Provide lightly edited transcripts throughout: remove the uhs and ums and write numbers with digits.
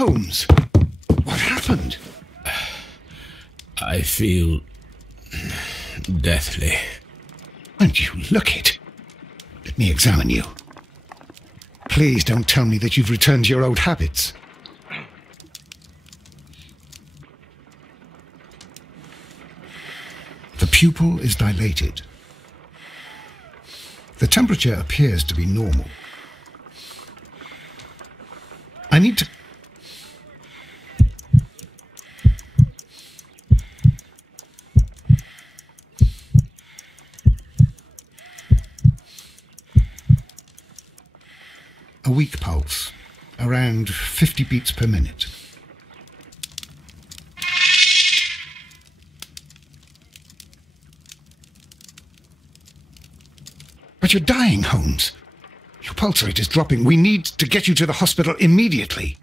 Holmes, what happened? I feel deathly. And you look it. Let me examine you. Please don't tell me that you've returned to your old habits. The pupil is dilated. The temperature appears to be normal. I need to... A weak pulse, around 50 beats per minute. But you're dying, Holmes. Your pulse rate is dropping. We need to get you to the hospital immediately.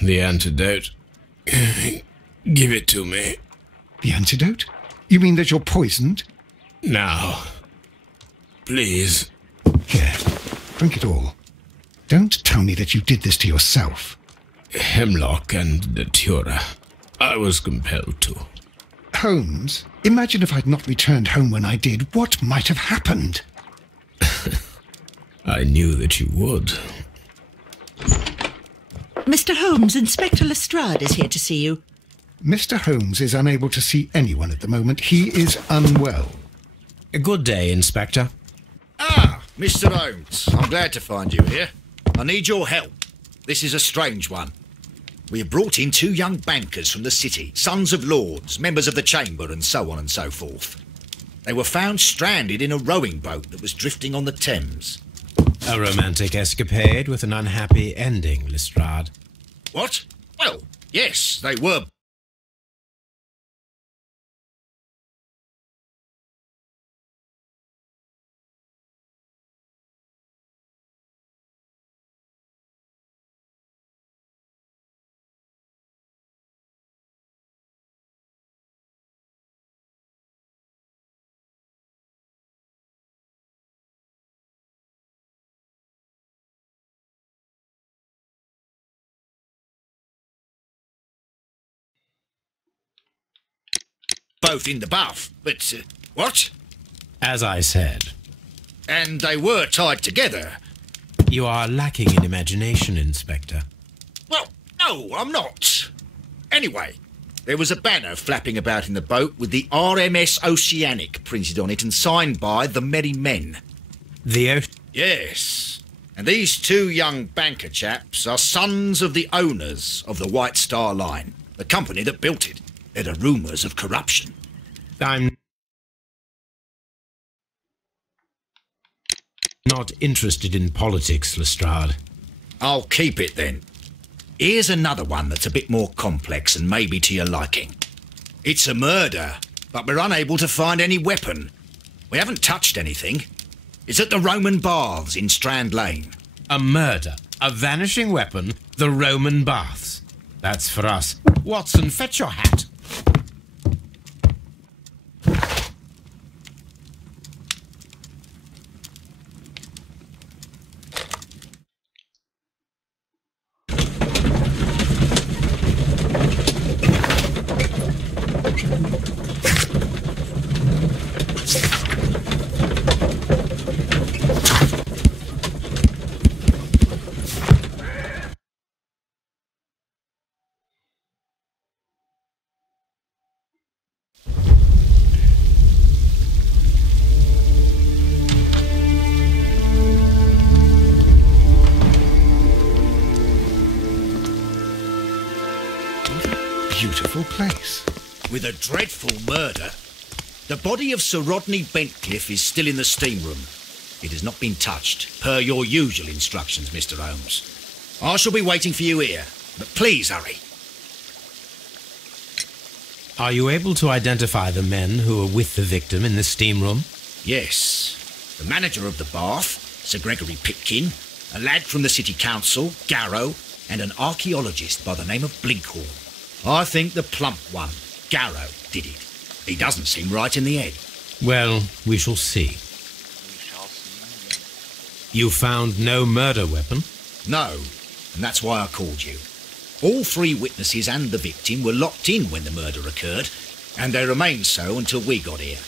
The antidote. Give it to me. The antidote? You mean that you're poisoned? Now. Please. Here, drink it all. Don't tell me that you did this to yourself. Hemlock and datura. I was compelled to. Holmes, imagine if I'd not returned home when I did. What might have happened? I knew that you would. Mr. Holmes, Inspector Lestrade is here to see you. Mr. Holmes is unable to see anyone at the moment. He is unwell. A good day, Inspector. Ah, Mr. Holmes, I'm glad to find you here. I need your help. This is a strange one. We have brought in 2 young bankers from the city, sons of lords, members of the chamber, and so on and so forth. They were found stranded in a rowing boat that was drifting on the Thames. A romantic escapade with an unhappy ending, Lestrade. What? Well, yes, they were. Both in the bath, but what? As I said, And they were tied together. you are lacking in imagination, Inspector. Well, no, I'm not. Anyway, there was a banner flapping about in the boat with the RMS Oceanic printed on it and signed by the Merry Men. Yes. And these 2 young banker chaps are sons of the owners of the White Star Line, the company that built it. There are rumours of corruption. I'm not interested in politics, Lestrade. I'll keep it then. Here's another one that's a bit more complex and maybe to your liking. It's a murder, but we're unable to find any weapon. We haven't touched anything. It's at the Roman Baths in Strand Lane. A murder, a vanishing weapon, the Roman Baths. That's for us. Watson, fetch your hat. Beautiful place. With a dreadful murder. The body of Sir Rodney Bentcliffe is still in the steam room. It has not been touched, per your usual instructions, Mr. Holmes. I shall be waiting for you here, but please hurry. Are you able to identify the men who were with the victim in the steam room? Yes. The manager of the bath, Sir Gregory Pitkin, a lad from the City Council, Garrow, and an archaeologist by the name of Blinkhorn. I think the plump one, Garrow, did it. He doesn't seem right in the head. Well, we shall see. You found no murder weapon? No, and that's why I called you. All three witnesses and the victim were locked in when the murder occurred, and they remained so until we got here.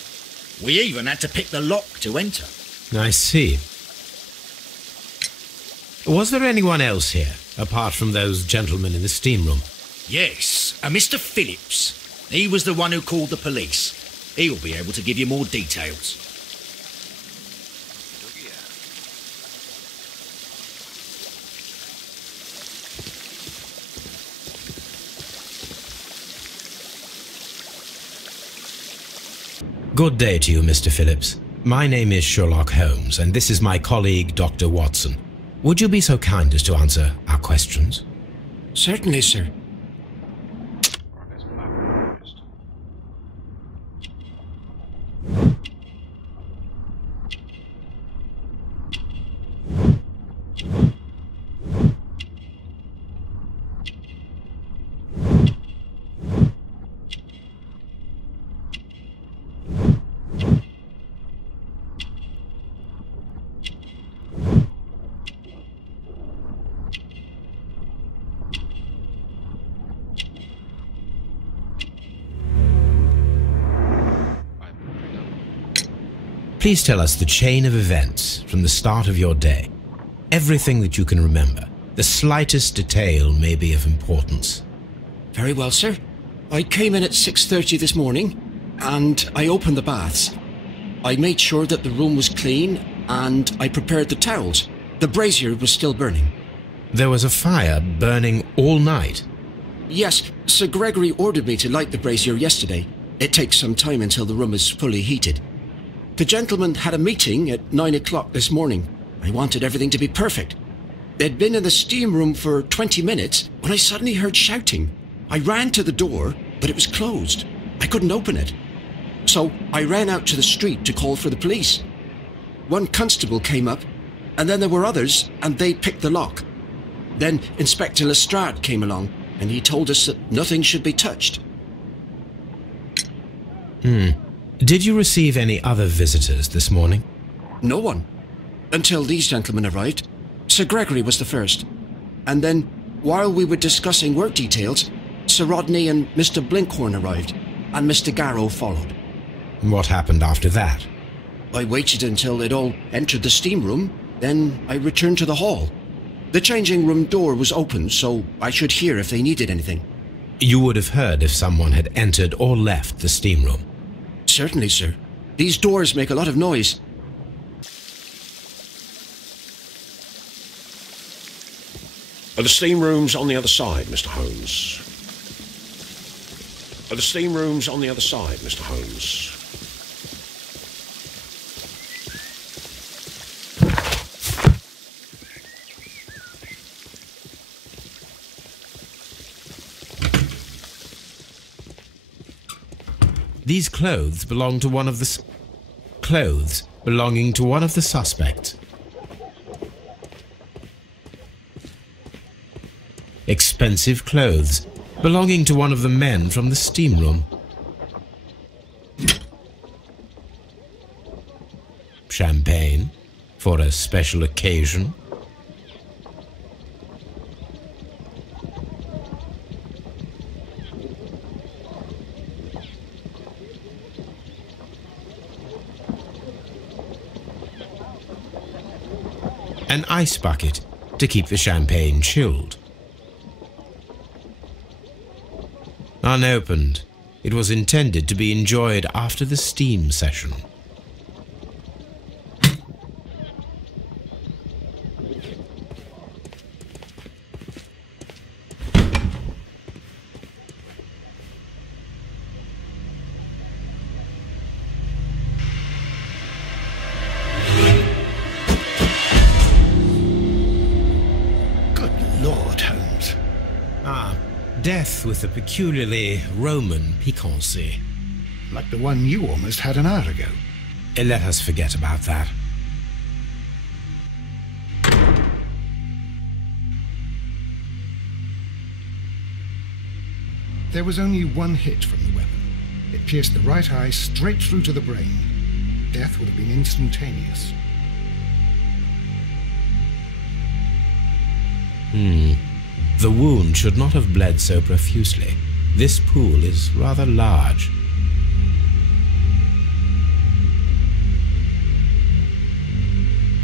We even had to pick the lock to enter. I see. Was there anyone else here, apart from those gentlemen in the steam room? Yes, a Mr. Phillips. He was the one who called the police. He'll be able to give you more details. Good day to you, Mr. Phillips. My name is Sherlock Holmes, and this is my colleague, Dr. Watson. Would you be so kind as to answer our questions? Certainly, sir. Please tell us the chain of events from the start of your day. Everything that you can remember. The slightest detail may be of importance. Very well, sir. I came in at 6:30 this morning, and I opened the baths. I made sure that the room was clean, and I prepared the towels. The brazier was still burning. There was a fire burning all night. Yes, Sir Gregory ordered me to light the brazier yesterday. It takes some time until the room is fully heated. The gentleman had a meeting at 9 o'clock this morning. I wanted everything to be perfect. They'd been in the steam room for 20 minutes when I suddenly heard shouting. I ran to the door, but it was closed. I couldn't open it. So I ran out to the street to call for the police. One constable came up, and then there were others, and they picked the lock. Then Inspector Lestrade came along, and he told us that nothing should be touched. Did you receive any other visitors this morning? No one. Until these gentlemen arrived. Sir Gregory was the first. And then, while we were discussing work details, Sir Rodney and Mr. Blinkhorn arrived, and Mr. Garrow followed. What happened after that? I waited until they'd all entered the steam room, then I returned to the hall. The changing room door was open, so I should hear if they needed anything. You would have heard if someone had entered or left the steam room. Certainly, sir. These doors make a lot of noise. Are the steam rooms on the other side, Mr. Holmes? Are the steam rooms on the other side, Mr. Holmes? These clothes belong to one of the clothes belonging to one of the suspects. Expensive clothes belonging to one of the men from the steam room. Champagne for a special occasion. An ice bucket to keep the champagne chilled. Unopened, it was intended to be enjoyed after the steam session. Death with a peculiarly Roman piquancy. Like the one you almost had an hour ago. Let us forget about that. There was only one hit from the weapon. It pierced the right eye straight through to the brain. Death would have been instantaneous. The wound should not have bled so profusely. This pool is rather large.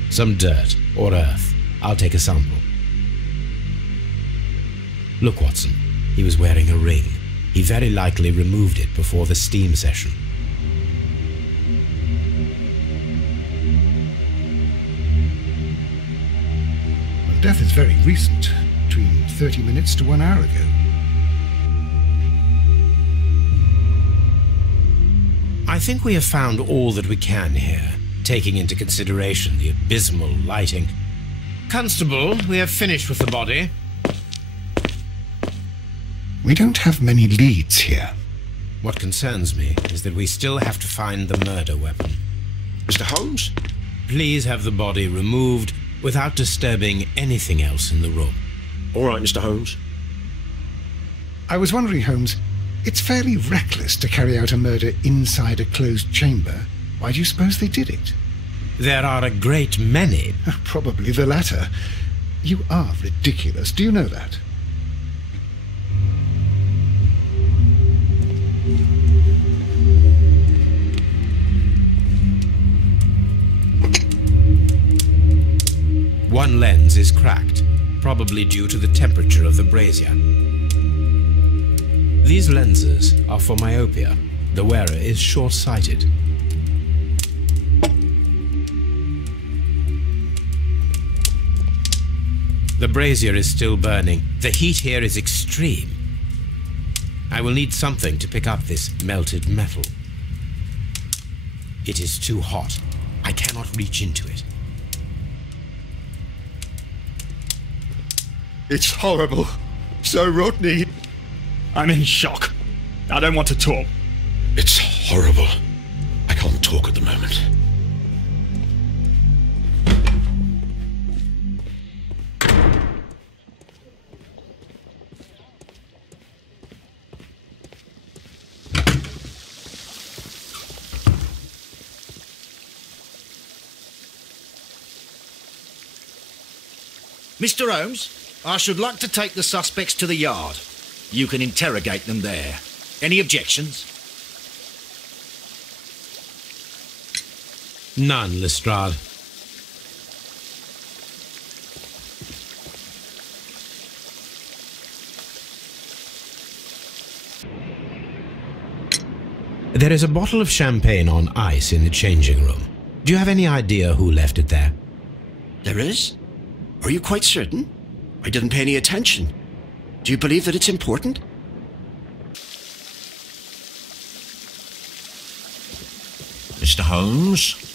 Some dirt or earth. I'll take a sample. Look, Watson. He was wearing a ring. He very likely removed it before the steam session. The death is very recent, between 30 minutes to 1 hour ago. I think we have found all that we can here, taking into consideration the abysmal lighting. Constable, we have finished with the body. We don't have many leads here. What concerns me is that we still have to find the murder weapon. Mr. Holmes? Please have the body removed without disturbing anything else in the room. All right, Mr. Holmes. I was wondering, Holmes, it's fairly reckless to carry out a murder inside a closed chamber. Why do you suppose they did it? There are a great many. Probably the latter. You are ridiculous. Do you know that? One lens is cracked, probably due to the temperature of the brazier. These lenses are for myopia. The wearer is short-sighted. The brazier is still burning. The heat here is extreme. I will need something to pick up this melted metal. It is too hot. I cannot reach into it. It's horrible. So, Rodney, I'm in shock. I don't want to talk. It's horrible. I can't talk at the moment. Mr. Holmes, I should like to take the suspects to the yard. You can interrogate them there. Any objections? None, Lestrade. There is a bottle of champagne on ice in the changing room. Do you have any idea who left it there? There is? Are you quite certain? I didn't pay any attention. Do you believe that it's important? Mr. Holmes?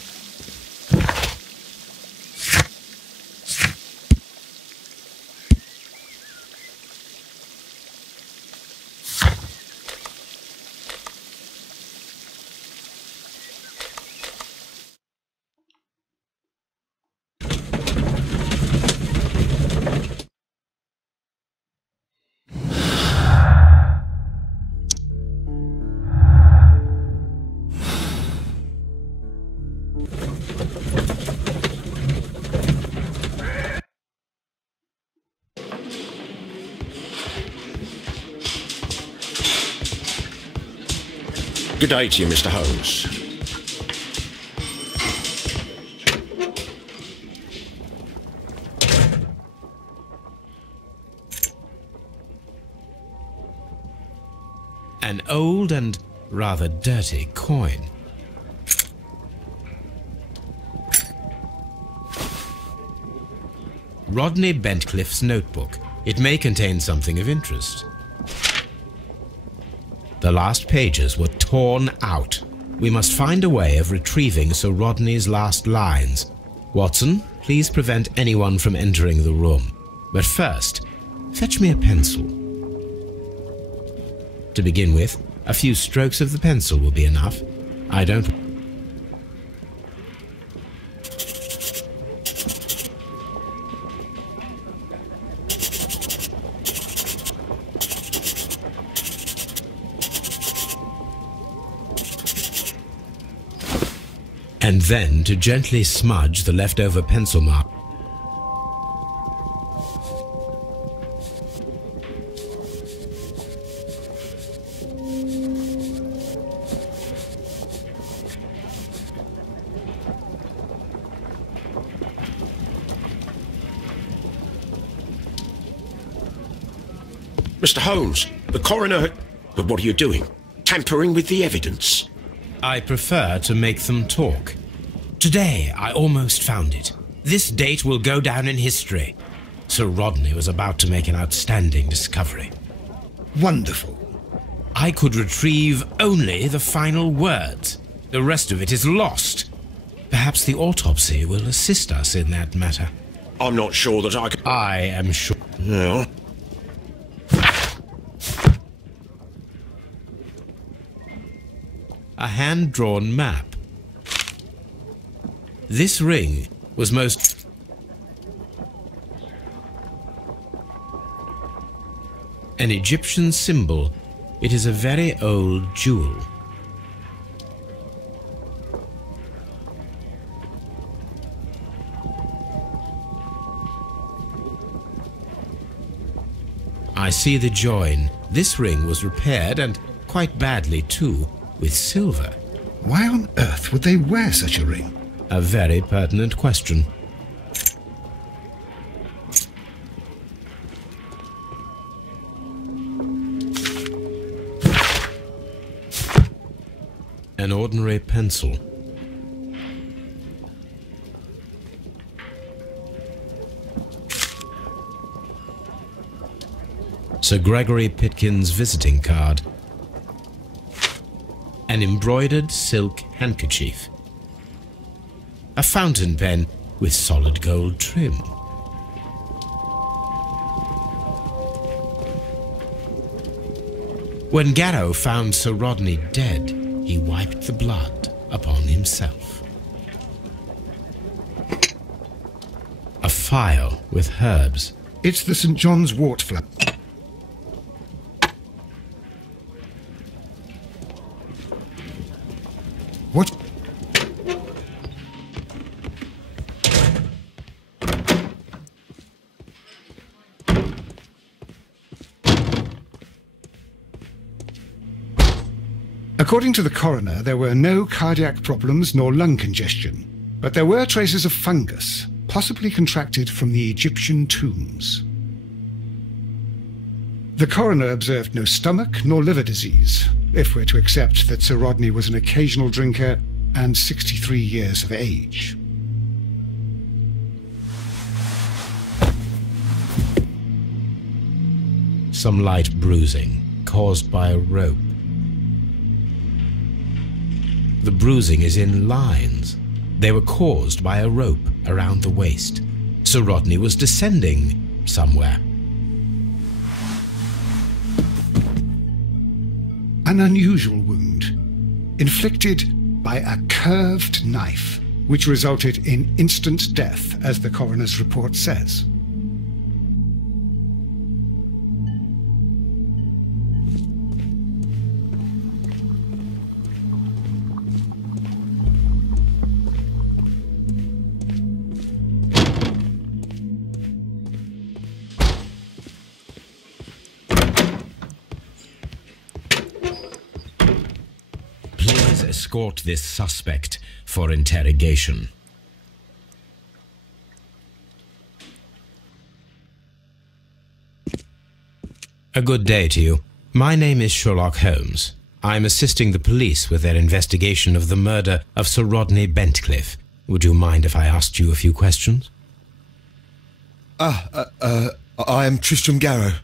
Good day to you, Mr. Holmes. An old and rather dirty coin. Rodney Bentcliffe's notebook. It may contain something of interest. The last pages were torn out. We must find a way of retrieving Sir Rodney's last lines. Watson, please prevent anyone from entering the room. But first, fetch me a pencil. To begin with, a few strokes of the pencil will be enough. I don't... And then to gently smudge the leftover pencil mark. Mr. Holmes, the coroner... But what are you doing? Tampering with the evidence? I prefer to make them talk. Today, I almost found it. This date will go down in history. Sir Rodney was about to make an outstanding discovery. Wonderful. I could retrieve only the final words. The rest of it is lost. Perhaps the autopsy will assist us in that matter. I'm not sure that I can... I am sure. No. A hand-drawn map. This ring was most... An Egyptian symbol. It is a very old jewel. I see the join. This ring was repaired, and quite badly too, with silver. Why on earth would they wear such a ring? A very pertinent question. An ordinary pencil. Sir Gregory Pitkin's visiting card. An embroidered silk handkerchief. A fountain pen with solid gold trim. When Garrow found Sir Rodney dead, he wiped the blood upon himself. A phial with herbs. It's the St. John's wort flower. What? According to the coroner, there were no cardiac problems nor lung congestion, but there were traces of fungus, possibly contracted from the Egyptian tombs. The coroner observed no stomach nor liver disease, if we're to accept that Sir Rodney was an occasional drinker and 63 years of age. Some light bruising caused by a rope. The bruising is in lines. They were caused by a rope around the waist. Sir Rodney was descending somewhere. An unusual wound, inflicted by a curved knife, which resulted in instant death, as the coroner's report says. Escort this suspect for interrogation. A good day to you. My name is Sherlock Holmes. I'm assisting the police with their investigation of the murder of Sir Rodney Bentcliffe. Would you mind if I asked you a few questions? I am Tristram Garrow.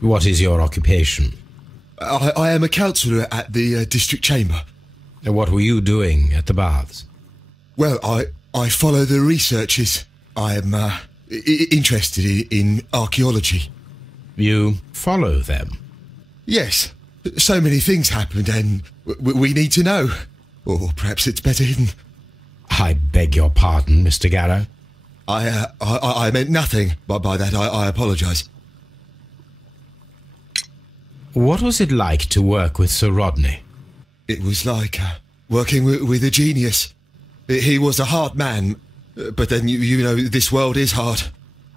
What is your occupation? I am a councillor at the district chamber. And what were you doing at the baths? Well, I follow the researches. I am interested in archaeology. You follow them? Yes. So many things happened and we need to know. Or perhaps it's better hidden. I beg your pardon, Mr. Garrow. I meant nothing by that. I apologise. What was it like to work with Sir Rodney? It was like working with a genius. He was a hard man, but then, you know, this world is hard.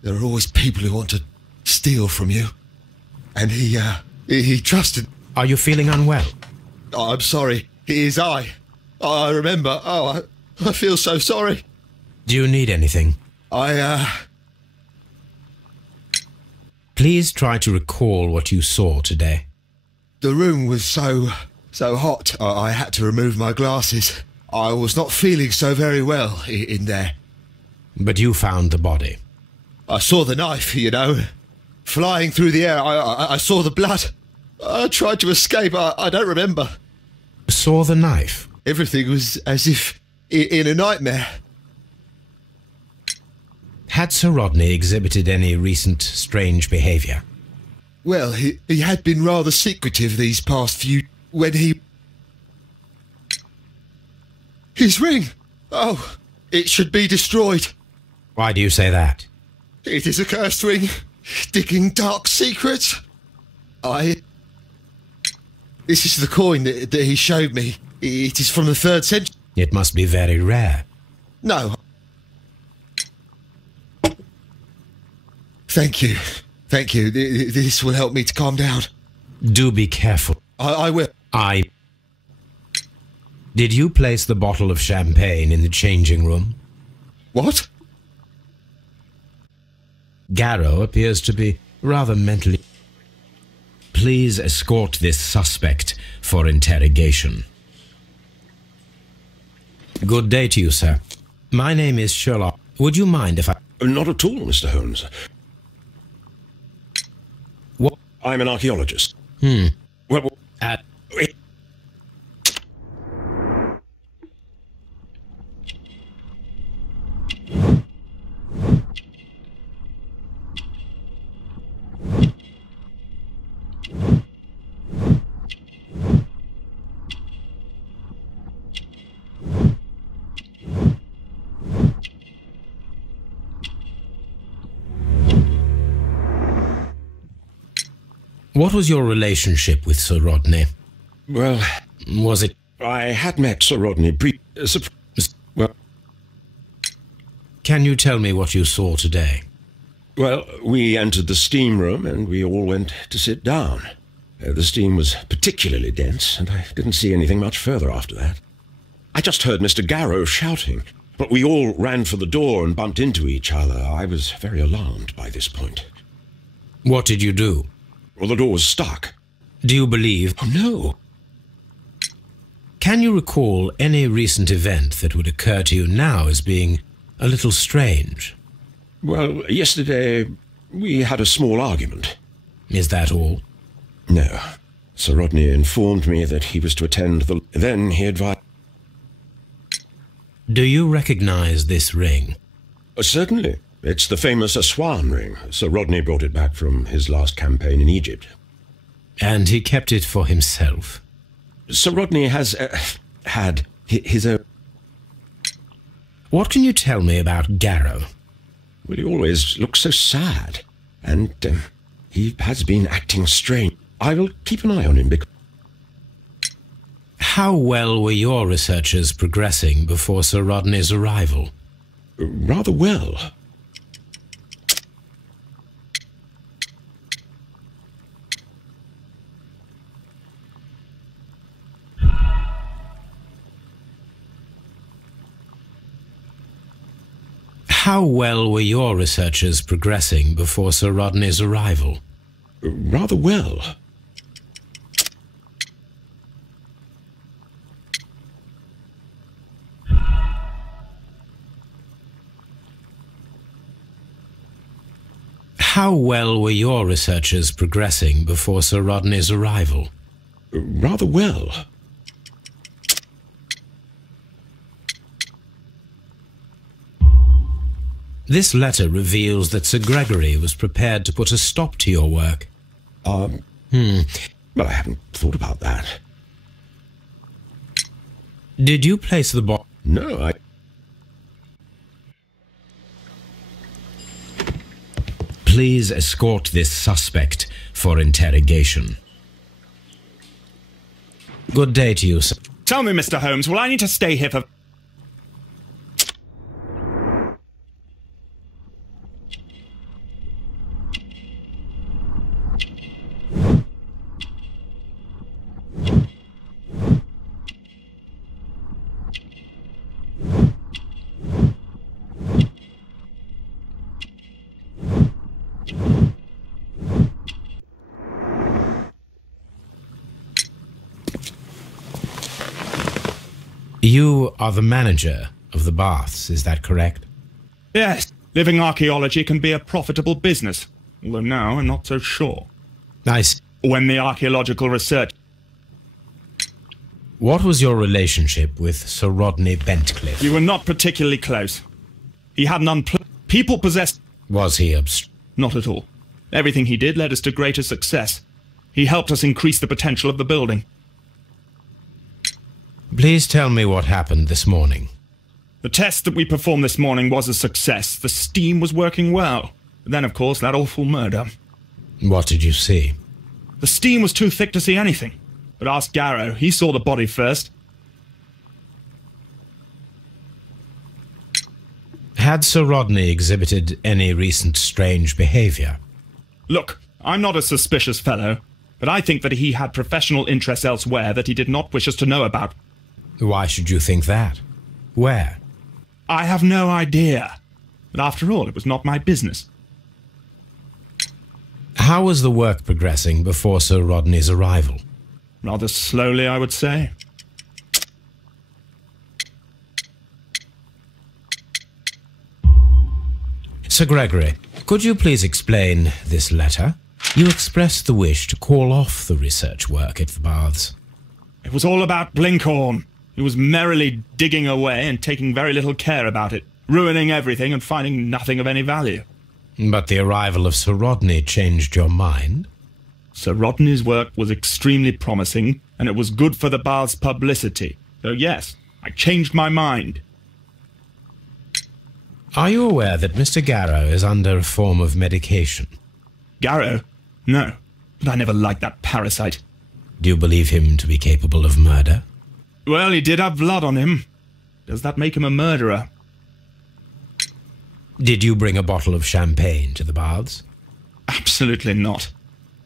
There are always people who want to steal from you. And he trusted... Are you feeling unwell? Oh, I'm sorry. It is I remember. Oh, I feel so sorry. Do you need anything? Please try to recall what you saw today. The room was so hot, I had to remove my glasses. I was not feeling so very well in there. But you found the body. I saw the knife, you know, flying through the air. I saw the blood. I tried to escape. I don't remember. Saw the knife? Everything was as if in a nightmare. Had Sir Rodney exhibited any recent strange behaviour? Well, he had been rather secretive these past few... When he... His ring! Oh, it should be destroyed. Why do you say that? It is a cursed ring, digging dark secrets. This is the coin that he showed me. It is from the 3rd century. It must be very rare. No. Thank you. Thank you. This will help me to calm down. Do be careful. I will. Did you place the bottle of champagne in the changing room? What? Garrow appears to be rather mentally... Please escort this suspect for interrogation. Good day to you, sir. My name is Sherlock. Would you mind if I... Not at all, Mr. Holmes. What? I'm an archaeologist. Well, What was your relationship with Sir Rodney? Well... Was it... I had met Sir Rodney well... Can you tell me what you saw today? Well, we entered the steam room and we all went to sit down. The steam was particularly dense and I didn't see anything much further after that. I just heard Mr. Garrow shouting, but we all ran for the door and bumped into each other. I was very alarmed by this point. What did you do? Well, the door was stuck. Do you believe... Oh, no. Can you recall any recent event that would occur to you now as being a little strange? Well, yesterday we had a small argument. Is that all? No. Sir Rodney informed me that he was to attend the... Then he advised... Do you recognize this ring? Certainly. It's the famous Aswan ring. Sir Rodney brought it back from his last campaign in Egypt. And he kept it for himself? Sir Rodney has had his own... What can you tell me about Garrow? Well, he always looks so sad. And he has been acting strange. I will keep an eye on him because... How well were your researchers progressing before Sir Rodney's arrival? Rather well. How well were your researchers progressing before Sir Rodney's arrival? Rather well. How well were your researchers progressing before Sir Rodney's arrival? Rather well. This letter reveals that Sir Gregory was prepared to put a stop to your work. Well, I haven't thought about that. Did you place the No, please escort this suspect for interrogation? Good day to you, sir. Tell me, Mr. Holmes, will I need to stay here for... You are the manager of the baths, is that correct? Yes, living archaeology can be a profitable business, although now I'm not so sure. Nice. When the archaeological research... What was your relationship with Sir Rodney Bentcliffe? We were not particularly close. He had an people possessed... Was he Not at all. Everything he did led us to greater success. He helped us increase the potential of the building. Please tell me what happened this morning. The test that we performed this morning was a success. The steam was working well. But then, of course, that awful murder. What did you see? The steam was too thick to see anything. But ask Garrow. He saw the body first. Had Sir Rodney exhibited any recent strange behavior? Look, I'm not a suspicious fellow, but I think that he had professional interests elsewhere that he did not wish us to know about. Why should you think that? Where? I have no idea. But after all, it was not my business. How was the work progressing before Sir Rodney's arrival? Rather slowly, I would say. Sir Gregory, could you please explain this letter? You expressed the wish to call off the research work at the baths. It was all about Blinkhorn. He was merrily digging away and taking very little care about it, ruining everything and finding nothing of any value. But the arrival of Sir Rodney changed your mind? Sir Rodney's work was extremely promising, and it was good for the bath's publicity. So yes, I changed my mind. Are you aware that Mr. Garrow is under a form of medication? Garrow? No, but I never liked that parasite. Do you believe him to be capable of murder? Well, he did have blood on him. Does that make him a murderer? Did you bring a bottle of champagne to the baths? Absolutely not.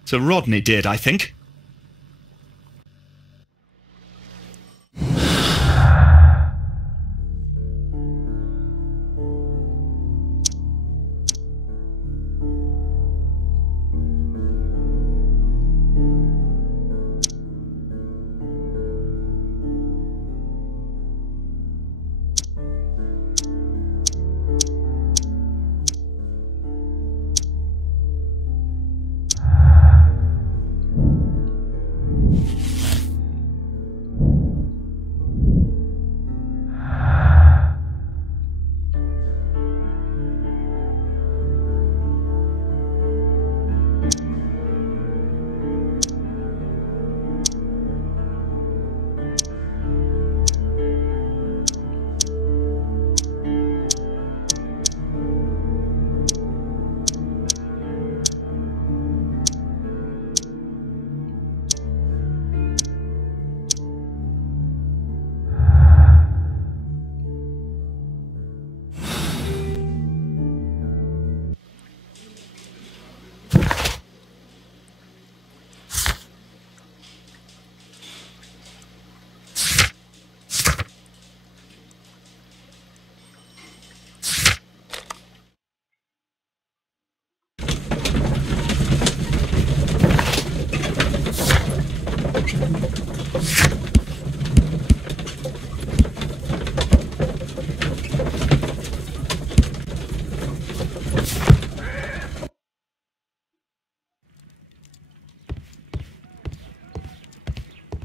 Sir Rodney did, I think.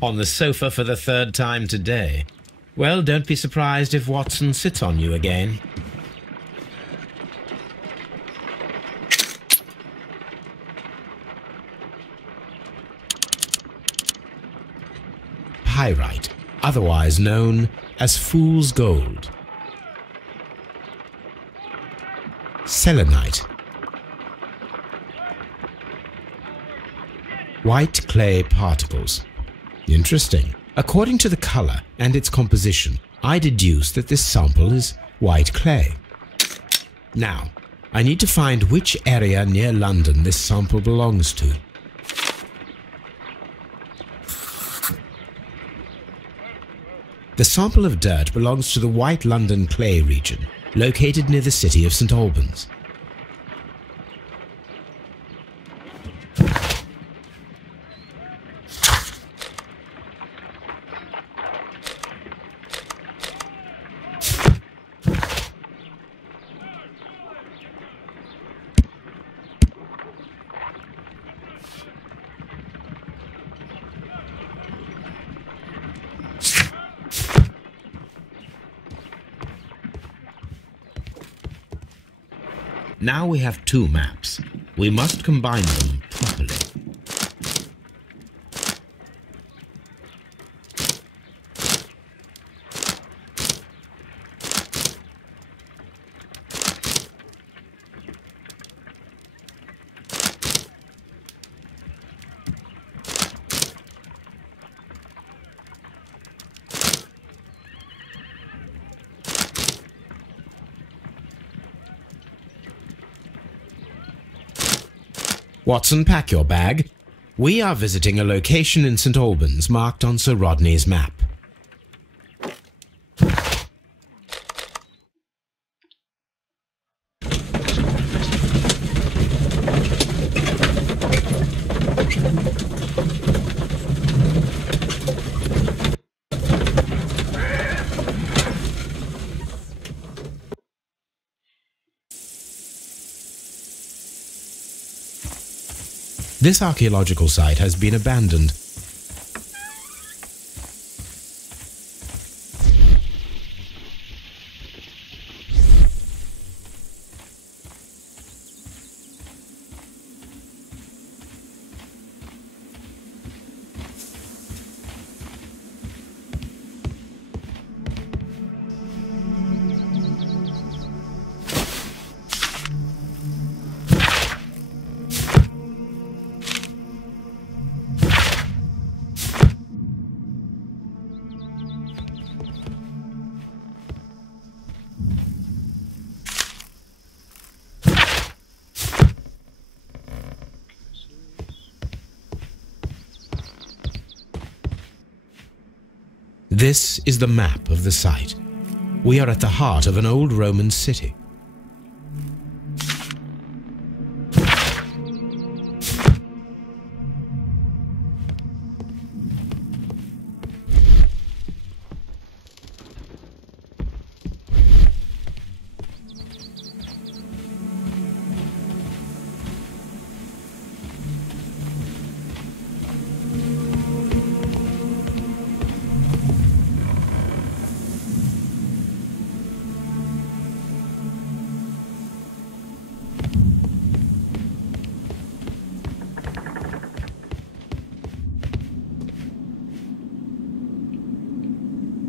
On the sofa for the third time today. Well, don't be surprised if Watson sits on you again. Pyrite, otherwise known as fool's gold. Selenite, White clay particles. Interesting. According to the color and its composition, I deduce that this sample is white clay. Now, I need to find which area near London this sample belongs to. The sample of dirt belongs to the White London clay region, located near the city of St. Albans. Now we have two maps. We must combine them properly. Watson, pack your bag. We are visiting a location in St. Albans marked on Sir Rodney's map. This archaeological site has been abandoned. This is the map of the site. We are at the heart of an old Roman city.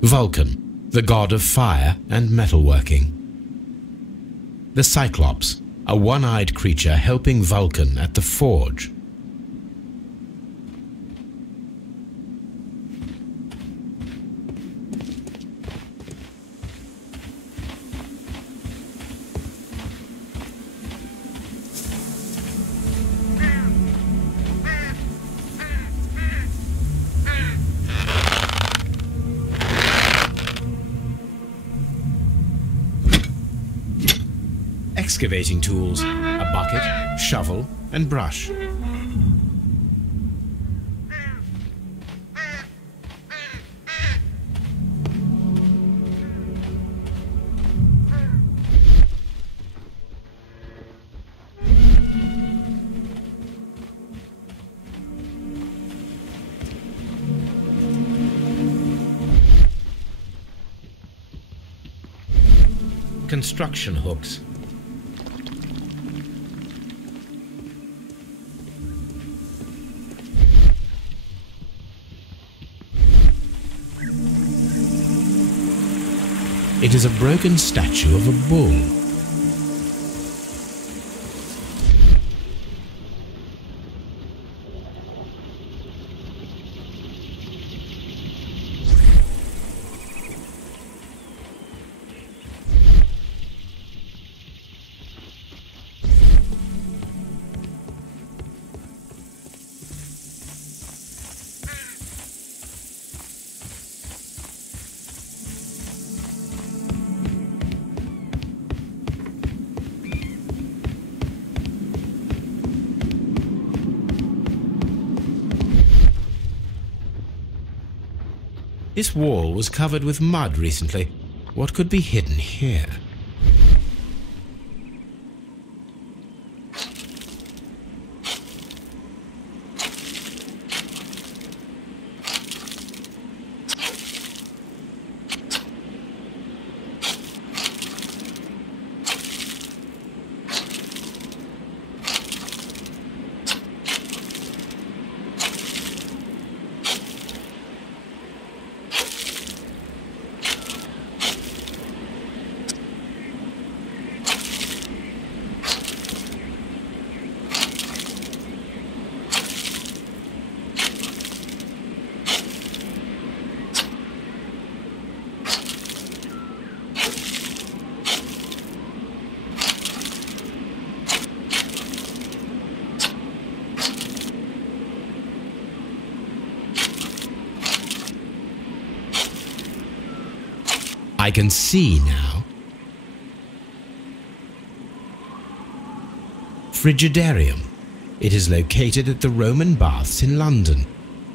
Vulcan, the god of fire and metalworking. The Cyclops, a one-eyed creature helping Vulcan at the forge. Excavating tools, a bucket, shovel, and brush. Construction hooks. It is a broken statue of a bull. This wall was covered with mud recently. What could be hidden here? I can see now. Frigidarium. It is located at the Roman Baths in London.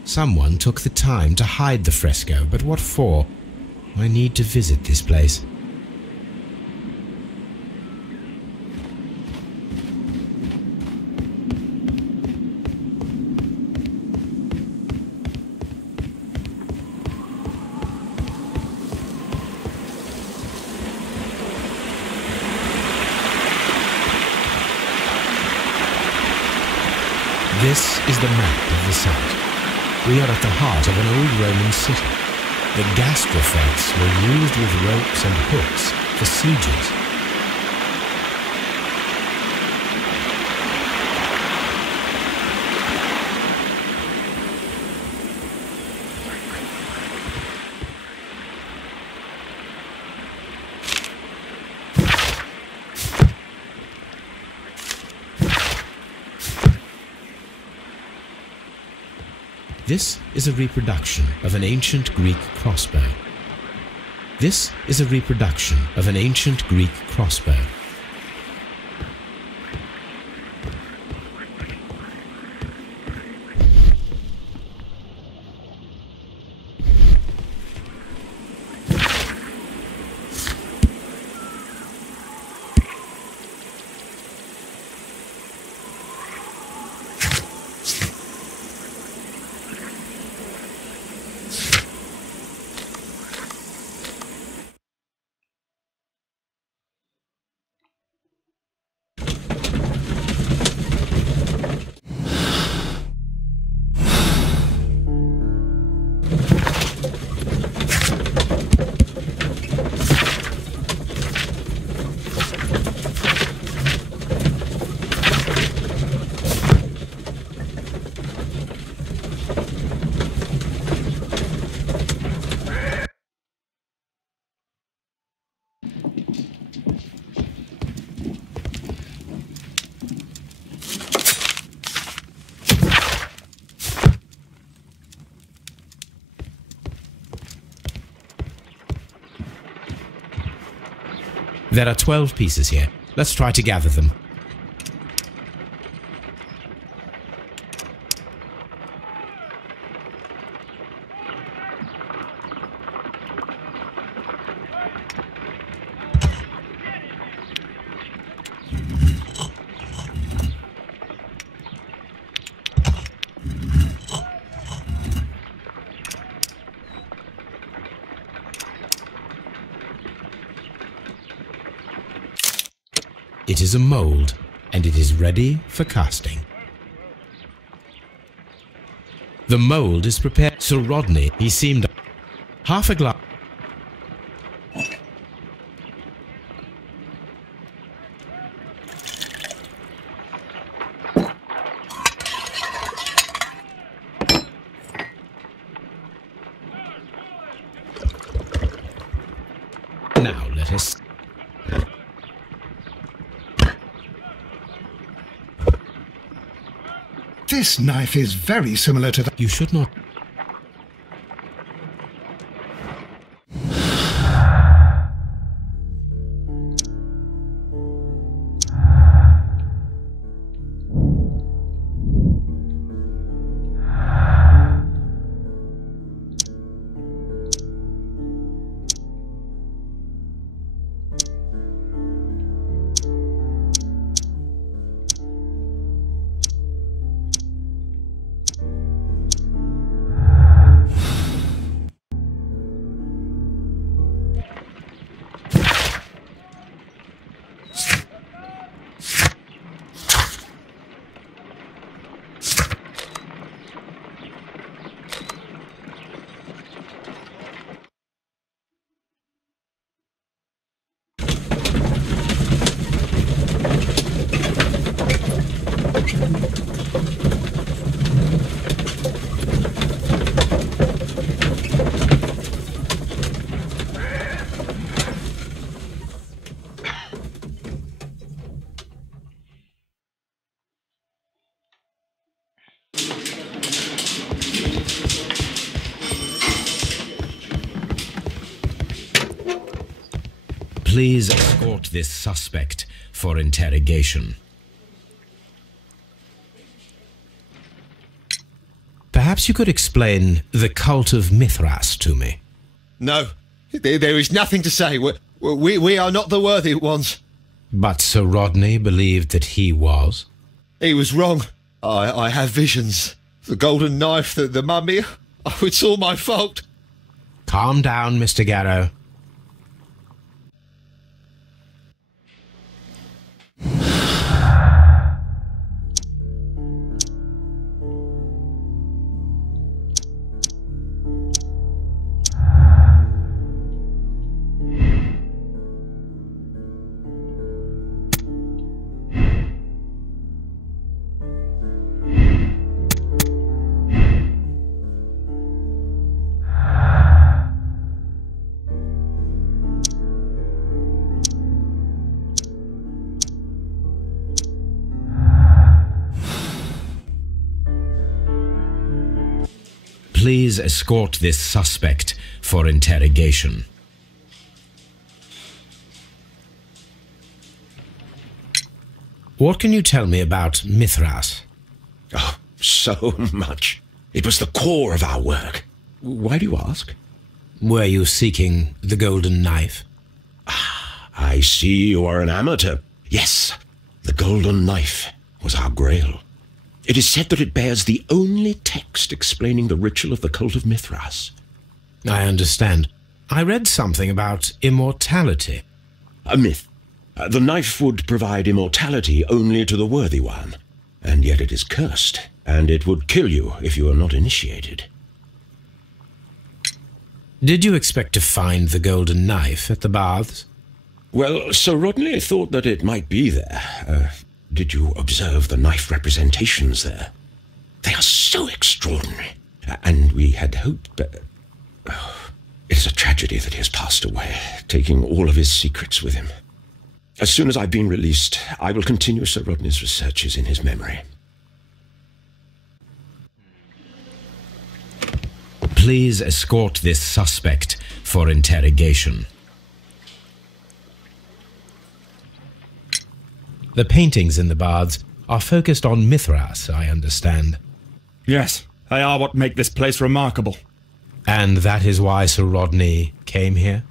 Someone took the time to hide the fresco, but what for? I need to visit this place. This is the map of the site. We are at the heart of an old Roman city. The gastrofetes were used with ropes and hooks for sieges. This is a reproduction of an ancient Greek crossbow. This is a reproduction of an ancient Greek crossbow. There are 12 pieces here. Let's try to gather them. It is a mold, and it is ready for casting. The mold is prepared. Sir Rodney, he seemed half a glass. Now let us... This knife is very similar to the... You should not... Please escort this suspect for interrogation. Perhaps you could explain the cult of Mithras to me. No, there is nothing to say. We are not the worthy ones. But Sir Rodney believed that he was. He was wrong. I have visions. The golden knife, the mummy. Oh, it's all my fault. Calm down, Mr. Garrow. Please escort this suspect for interrogation. What can you tell me about Mithras? Oh, so much. It was the core of our work. Why do you ask? Were you seeking the golden knife? I see you are an amateur. Yes, the golden knife was our grail. It is said that it bears the only text explaining the ritual of the cult of Mithras. I understand. I read something about immortality. A myth. The knife would provide immortality only to the worthy one, and yet it is cursed, and it would kill you if you are not initiated. Did you expect to find the golden knife at the baths? Well, Sir Rodney thought that it might be there. Did you observe the knife representations there? They are so extraordinary. And we had hoped, but it is a tragedy that he has passed away, taking all of his secrets with him. As soon as I've been released, I will continue Sir Rodney's researches in his memory. Please escort this suspect for interrogation. The paintings in the baths are focused on Mithras, I understand. Yes, they are what make this place remarkable. And that is why Sir Rodney came here?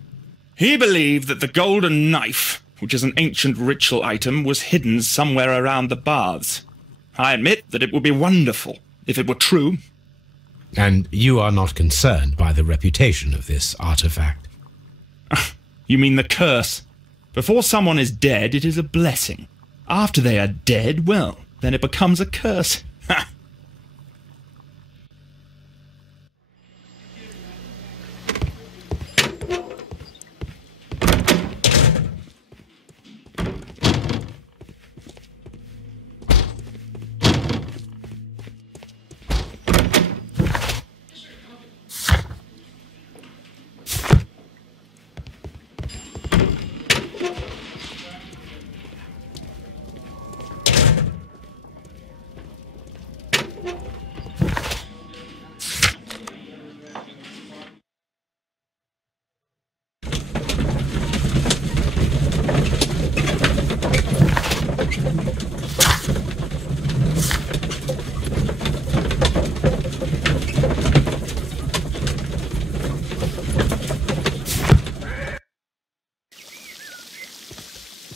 He believed that the golden knife, which is an ancient ritual item, was hidden somewhere around the baths. I admit that it would be wonderful if it were true. And you are not concerned by the reputation of this artifact? You mean the curse? Before someone is dead, it is a blessing. After they are dead, well, then it becomes a curse. Ha!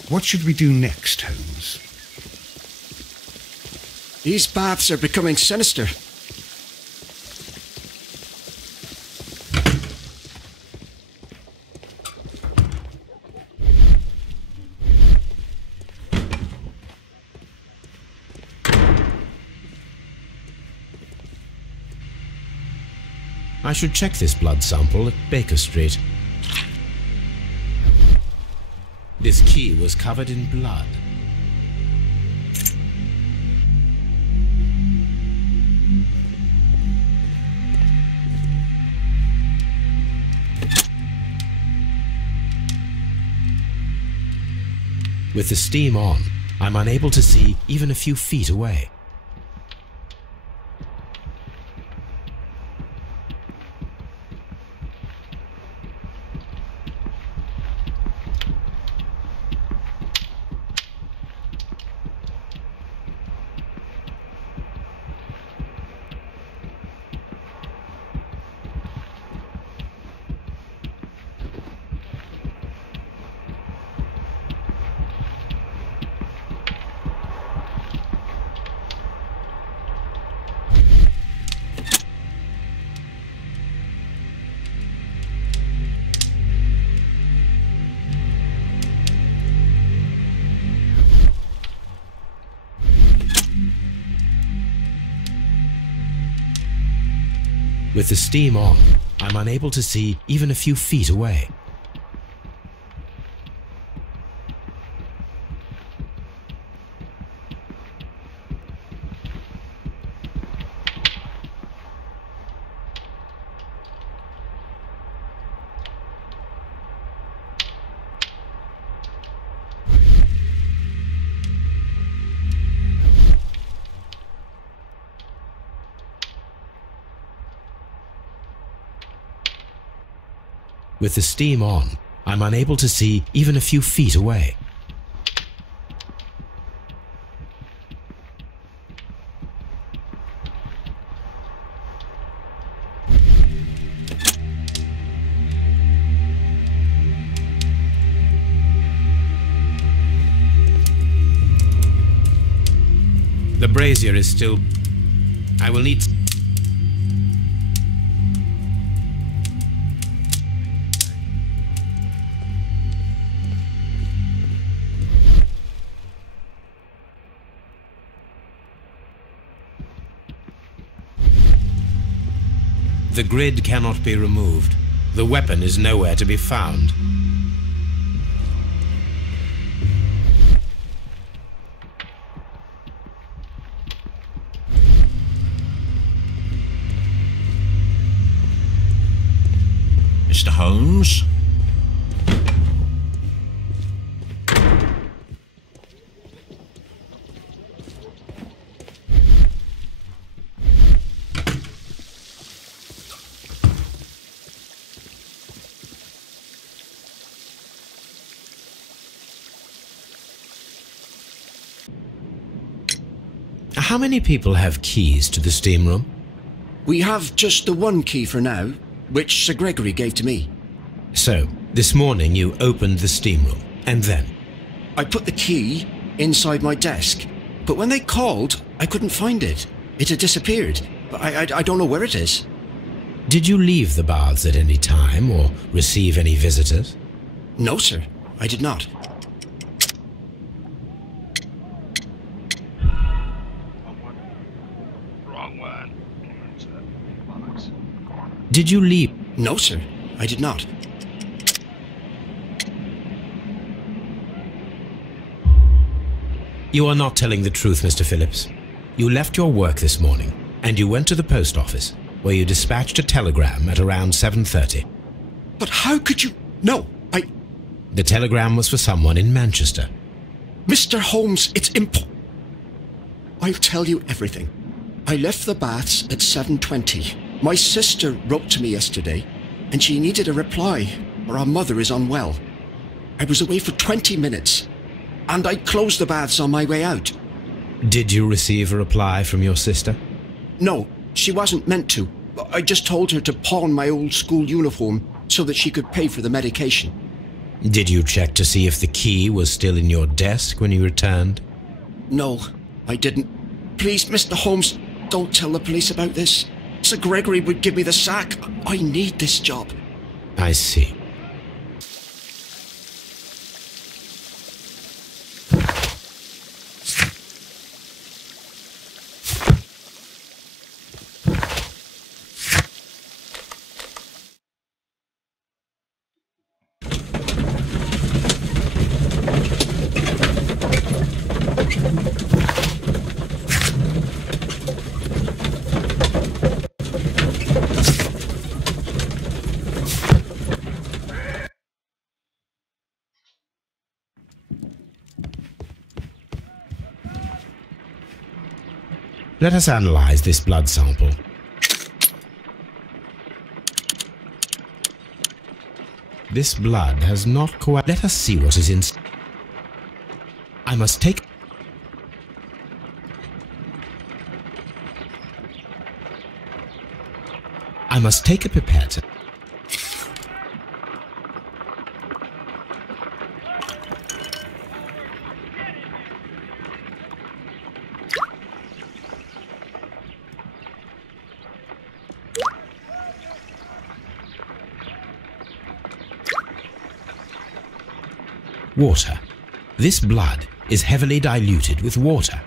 What should we do next, Holmes? These baths are becoming sinister. I should check this blood sample at Baker Street. This key was covered in blood. With the steam on, I'm unable to see even a few feet away. With the steam on, I'm unable to see even a few feet away. With the steam on, I'm unable to see even a few feet away. The brazier is still... I will need... The grid cannot be removed. The weapon is nowhere to be found. Mr. Holmes? How many people have keys to the steam room? We have just the one key for now, which Sir Gregory gave to me. So, this morning you opened the steam room, and then? I put the key inside my desk, but when they called, I couldn't find it. It had disappeared. I don't know where it is. Did you leave the baths at any time, or receive any visitors? No, sir, I did not. Did you leave? No, sir, I did not. You are not telling the truth, Mr. Phillips. You left your work this morning, and you went to the post office, where you dispatched a telegram at around 7:30. But how could you... No, The telegram was for someone in Manchester. Mr. Holmes, it's I'll tell you everything. I left the baths at 7:20. My sister wrote to me yesterday, and she needed a reply, or our mother is unwell. I was away for 20 minutes, and I closed the baths on my way out. Did you receive a reply from your sister? No, she wasn't meant to. I just told her to pawn my old school uniform so that she could pay for the medication. Did you check to see if the key was still in your desk when you returned? No, I didn't. Please, Mr. Holmes, don't tell the police about this. Sir Gregory would give me the sack. I need this job. I see. Let us analyze this blood sample. This blood has not coagulated. Let us see what is in. I must take a pipette. Water. This blood is heavily diluted with water.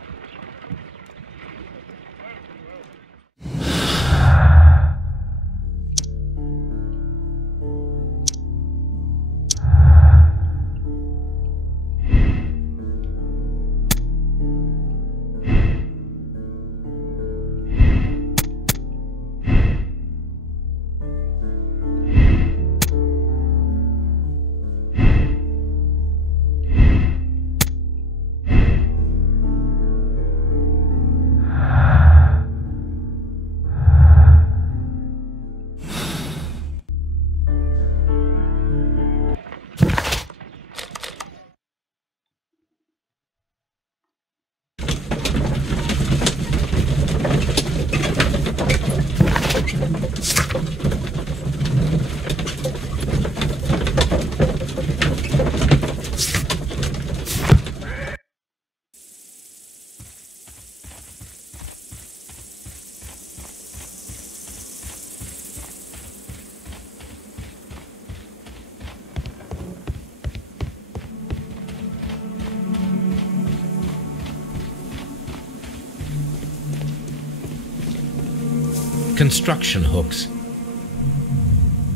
Construction hooks.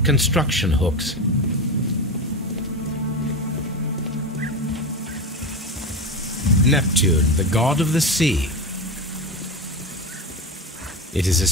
Construction hooks. Neptune, the god of the sea. It is a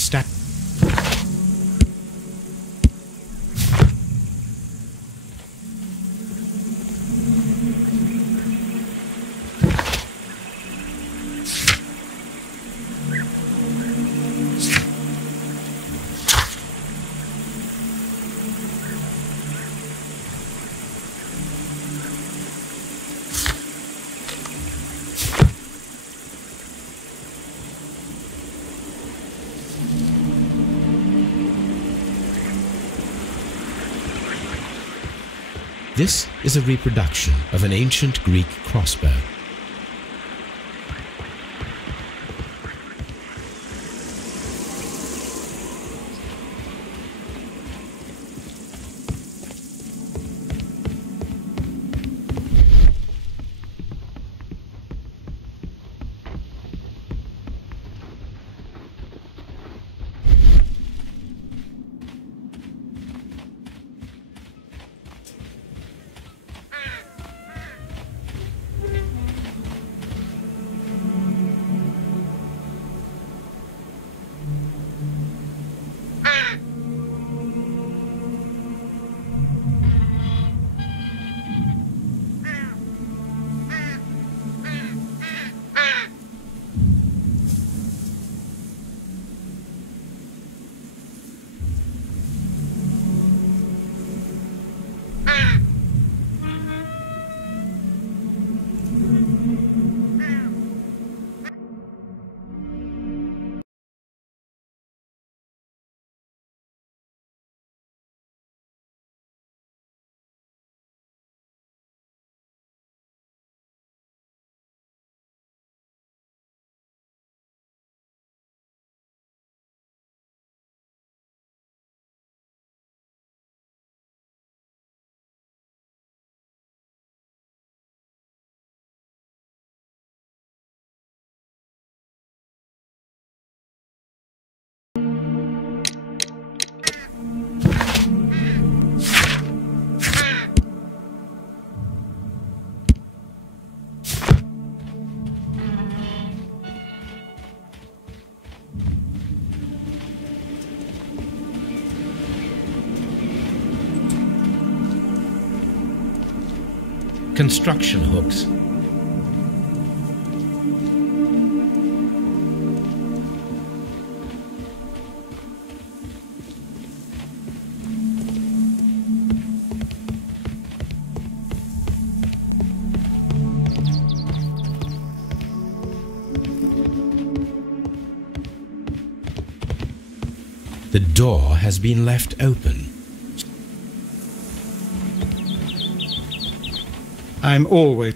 This is a reproduction of an ancient Greek crossbow. Construction hooks. The door has been left open. I'm always...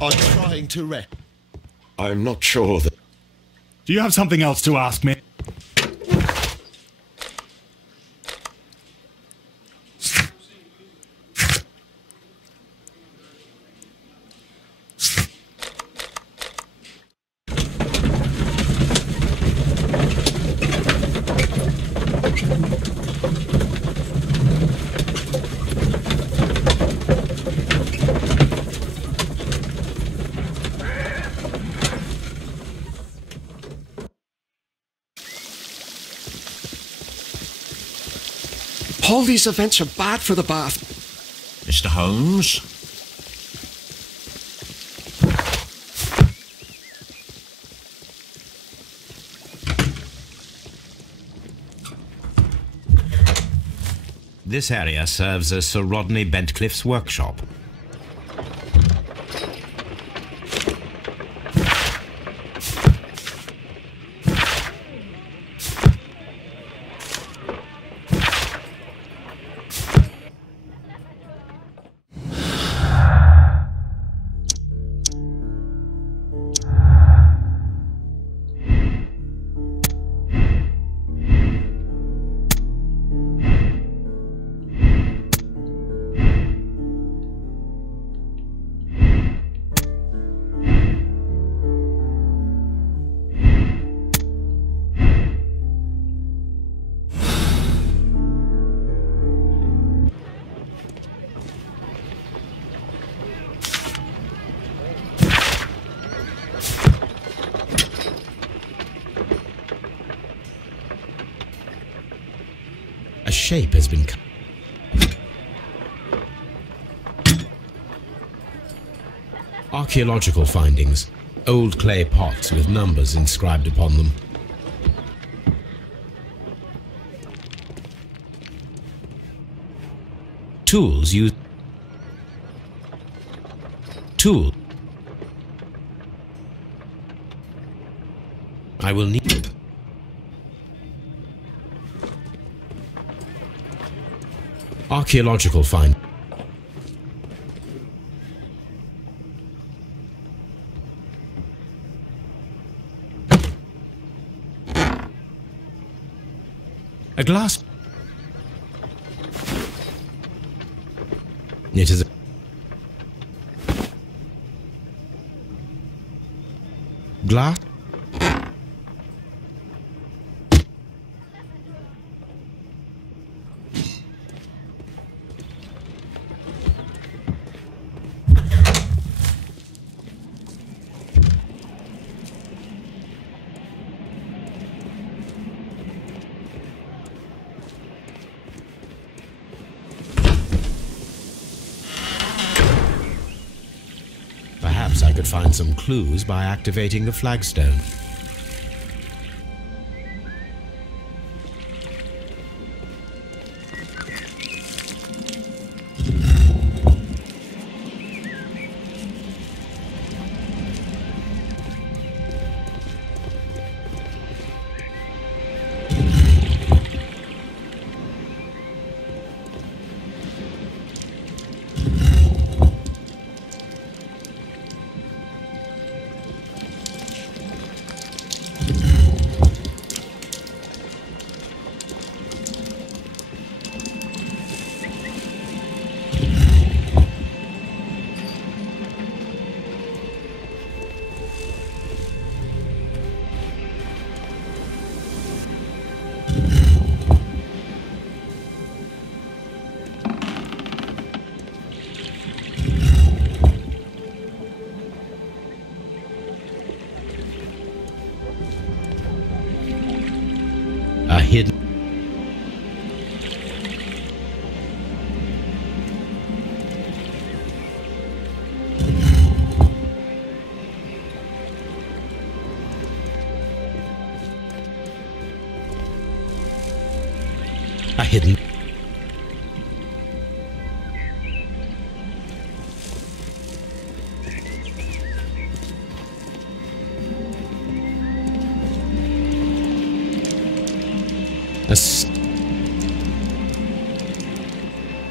I'm trying to rest. I'm not sure that... Do you have something else to ask me? All these events are bad for the bath. Mr. Holmes? This area serves as Sir Rodney Bentcliffe's workshop. A shape has been cut. Archaeological findings. Old clay pots with numbers inscribed upon them. Tools used. Tool. I will need. Archaeological find. A glass. It is a glass. Perhaps I could find some clues by activating the flagstone. A hidden. A hidden.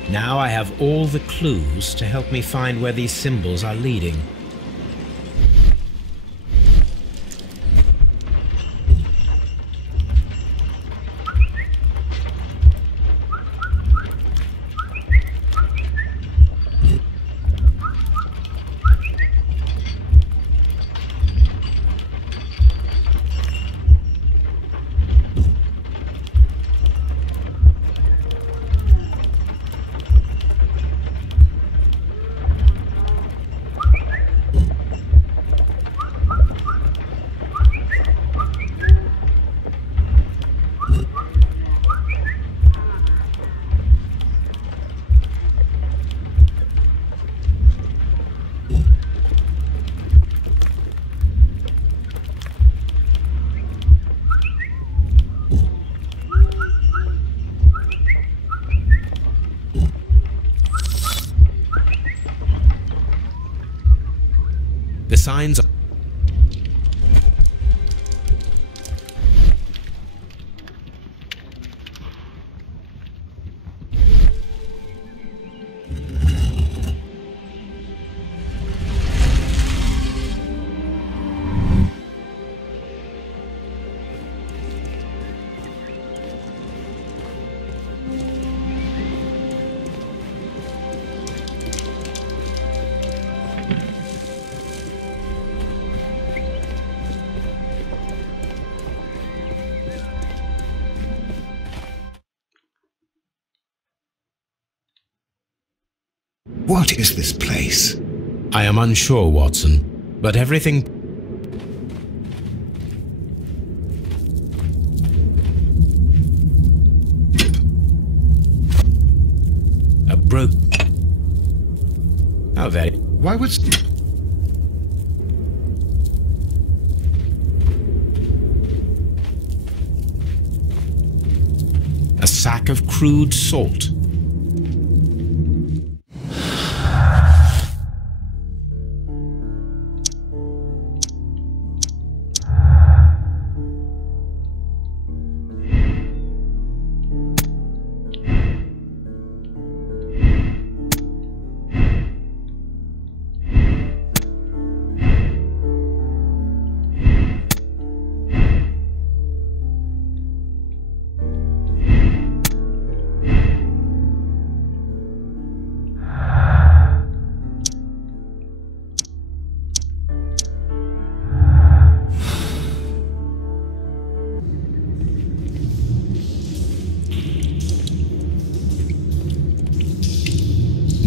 Now I have all the clues to help me find where these symbols are leading. signs of... What is this place? I am unsure, Watson, but everything... A broke... How very... Why would... A sack of crude salt.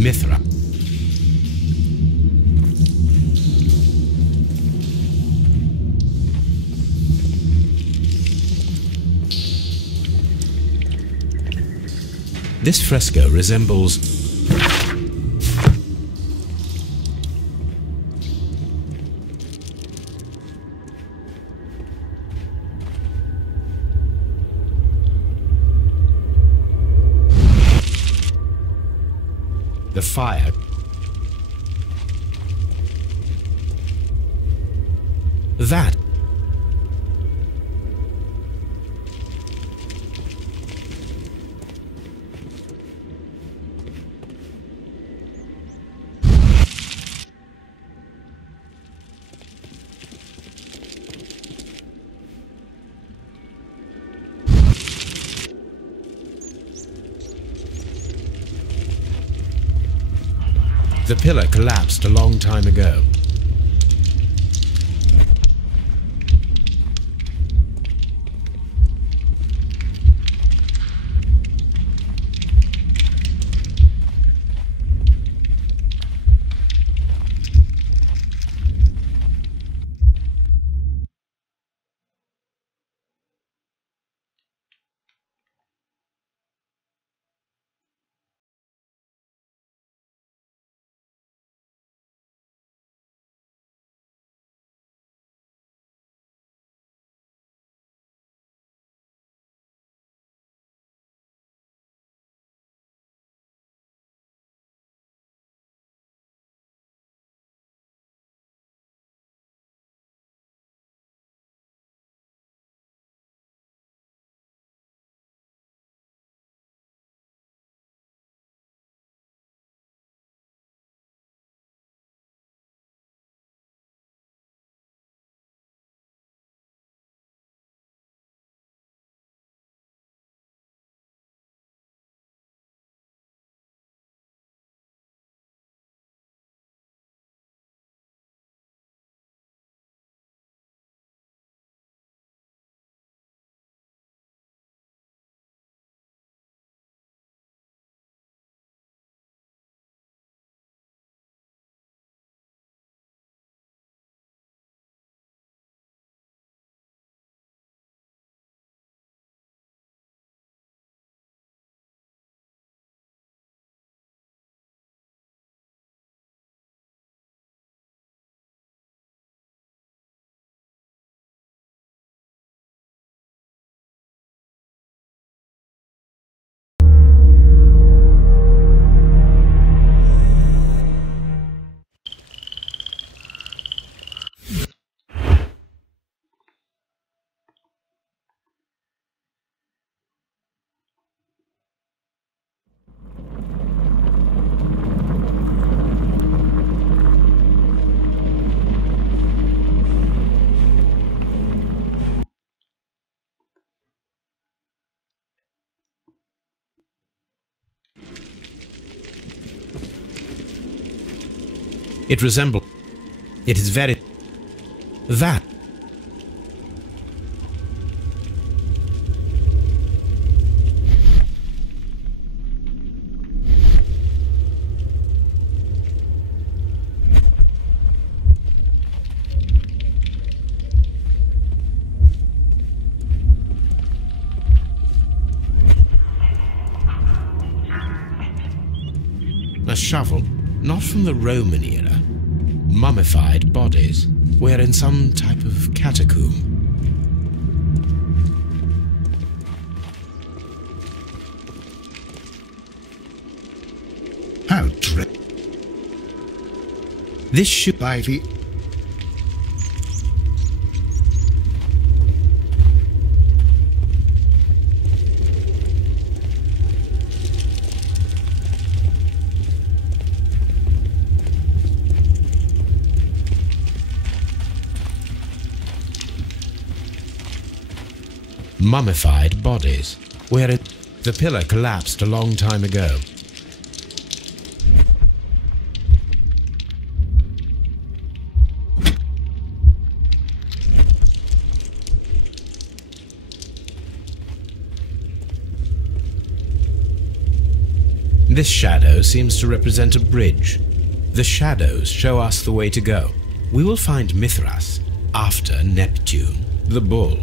Mithra. This fresco resembles... The fire. That. The pillar collapsed a long time ago. It resembles... It is very... That... A shovel, not from the Roman era. Mummified bodies. We're in some type of catacomb. How dread. This should... By the... Mummified bodies. Where it... The pillar collapsed a long time ago. This shadow seems to represent a bridge. The shadows show us the way to go. We will find Mithras after Neptune, the bull.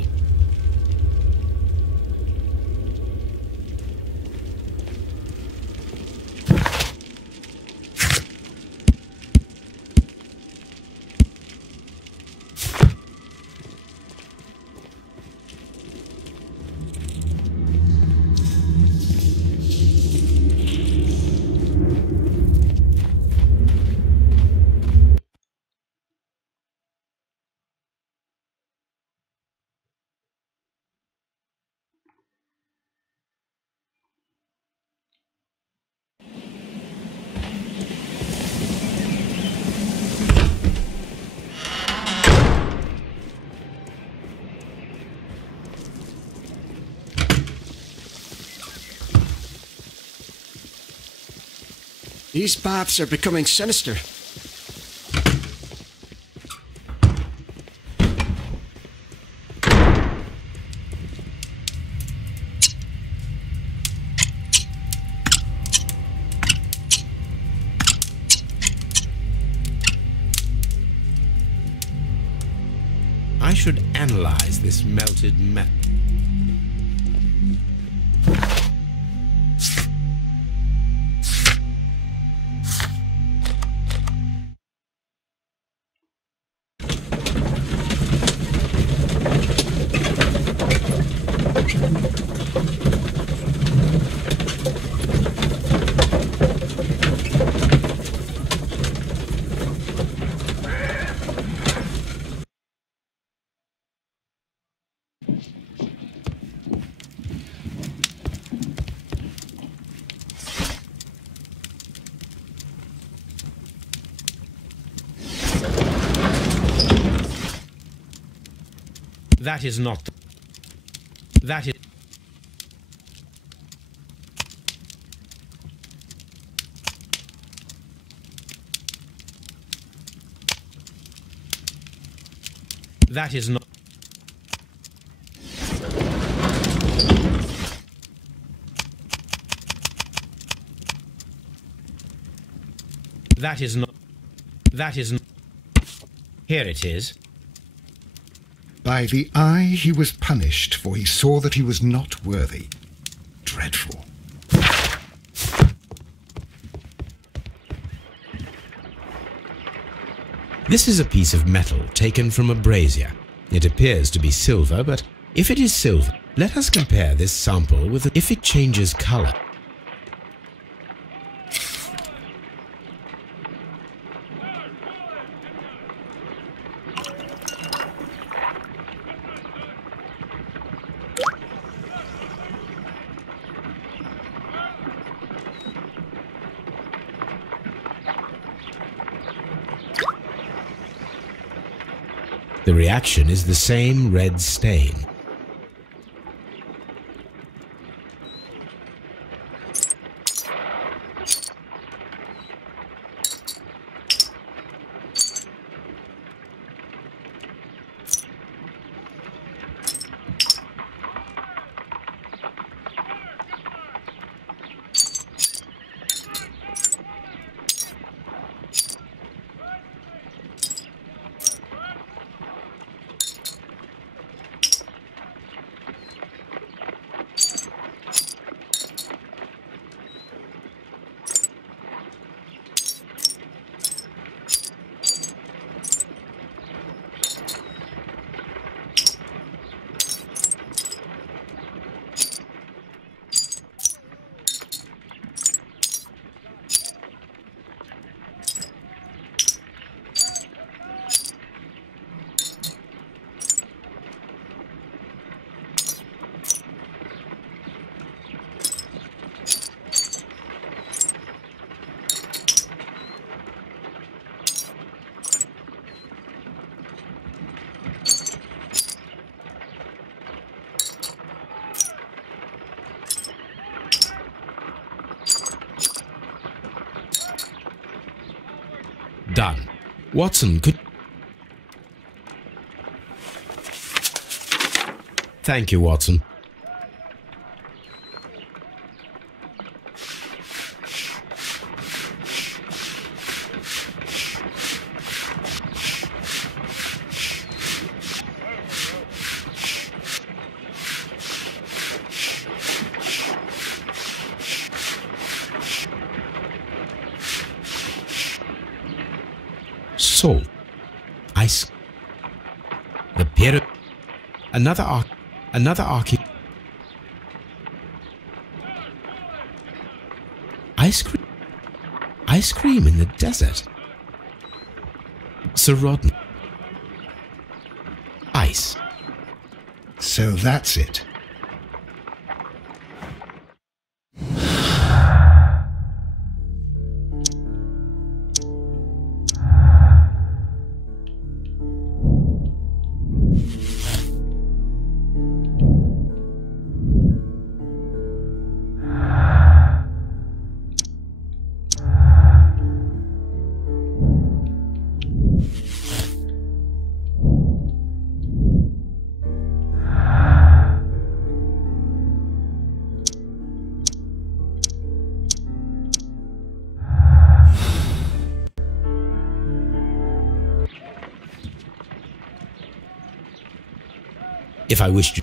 These paths are becoming sinister. I should analyze this melted metal. That is not... That is... That is not... That is not... That is not... Here it is. By the eye he was punished, for he saw that he was not worthy. Dreadful. This is a piece of metal taken from a brazier. It appears to be silver, but if it is silver, let us compare this sample with if it changes color. The reaction is the same red stain. Done. Watson, could... Thank you, Watson. Salt. Ice. The pyramid. Another arc. Ice cream. Ice cream in the desert. Sir Rodney. Ice. So that's it. If I wish to...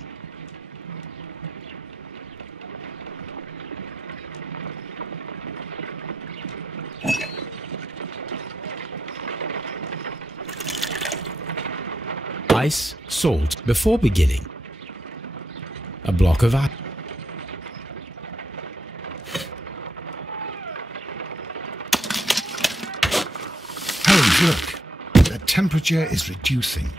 Ice, salt, before beginning. A block of ice. Holmes, look. The temperature is reducing.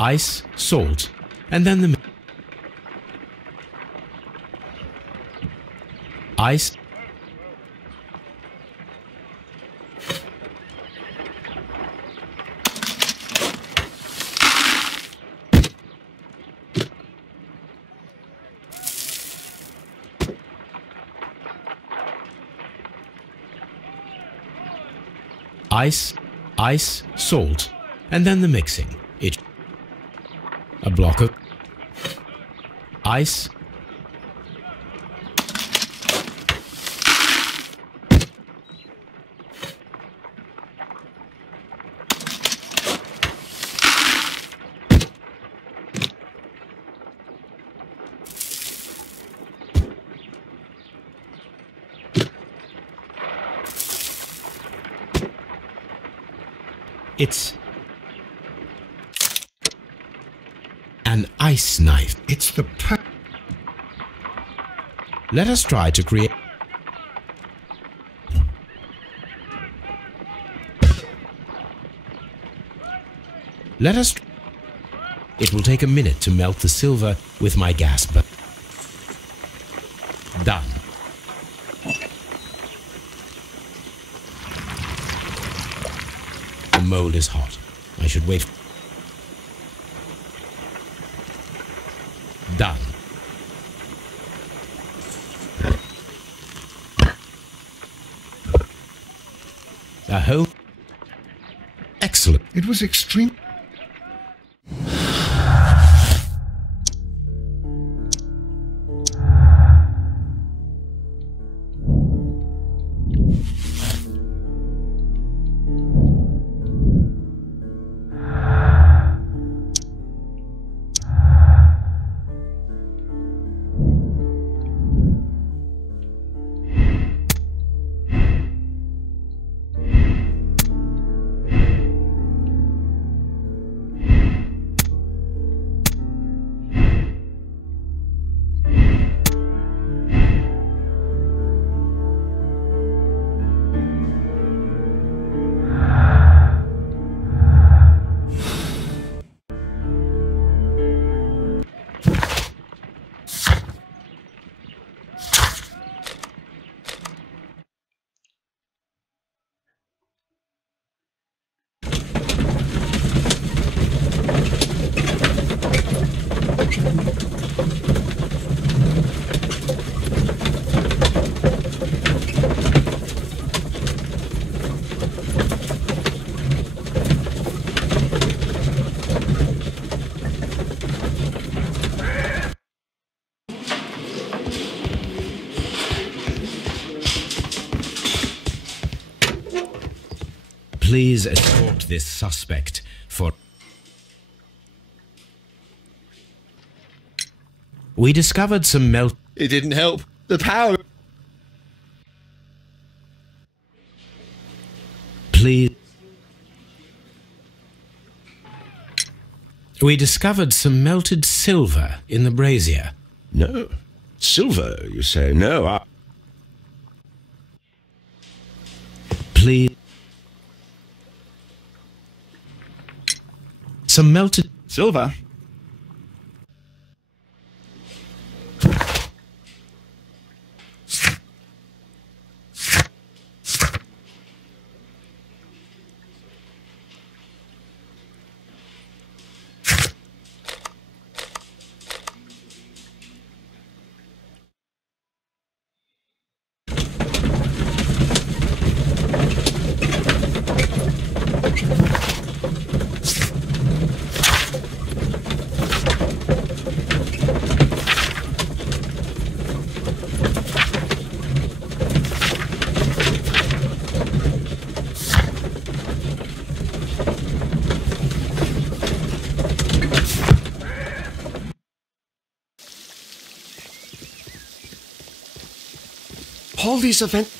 Ice, salt, and then the... Ice. Ice, salt, and then the mixing. A block of ice. It's an ice knife. It's the Let us try to create... Let us... It will take a minute to melt the silver with my gas, but... Done. The mold is hot. I should wait. Done. The whole... Excellent. It was extreme. Please escort this suspect for... We discovered some It didn't help. The power... Please... We discovered some melted silver in the brazier. No. Silver, you say? No, Please... Some melted... Silver? All these events...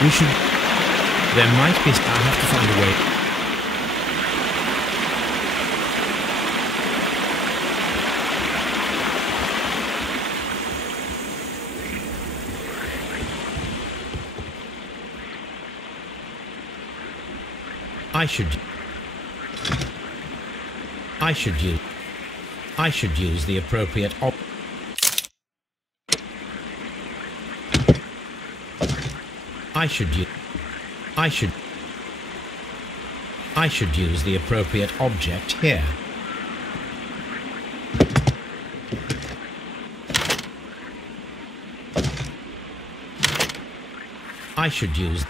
We should... There might be... I'll have to find a way. I should use the appropriate I should use the appropriate object here. I should use...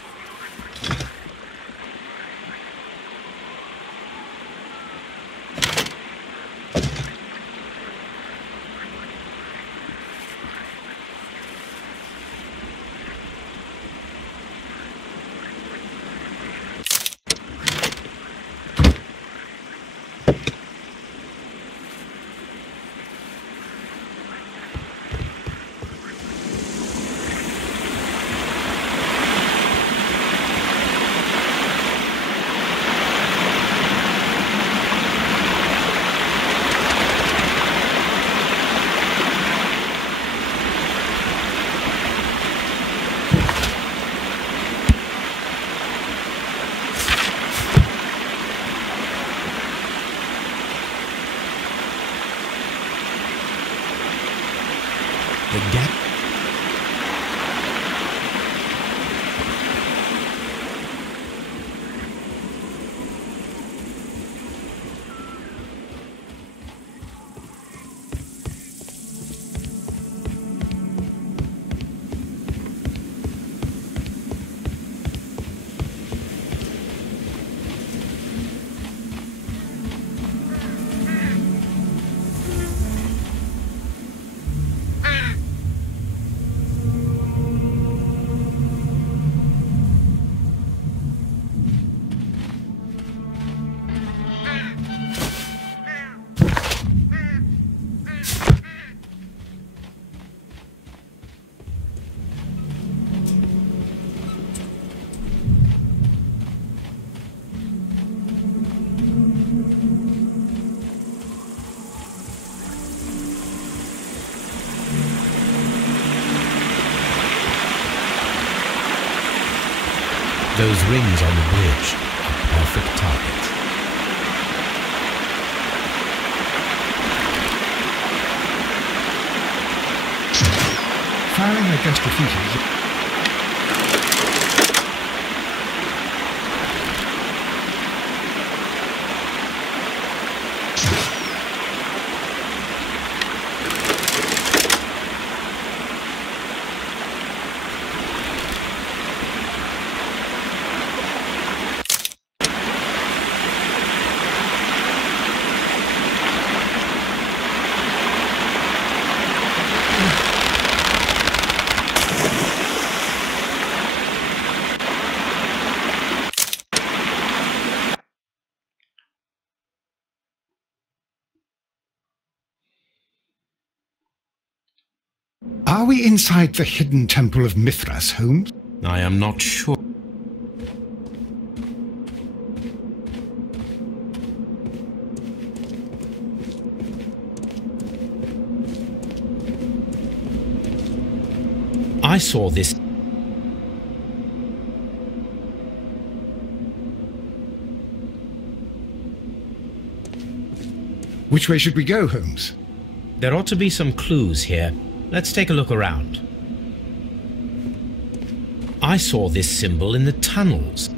Those rings on the bridge are perfect targets. Firing against defeaters. Are we inside the hidden temple of Mithras, Holmes? I am not sure. I saw this. Which way should we go, Holmes? There ought to be some clues here. Let's take a look around. I saw this symbol in the tunnels.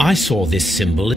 I saw this symbol.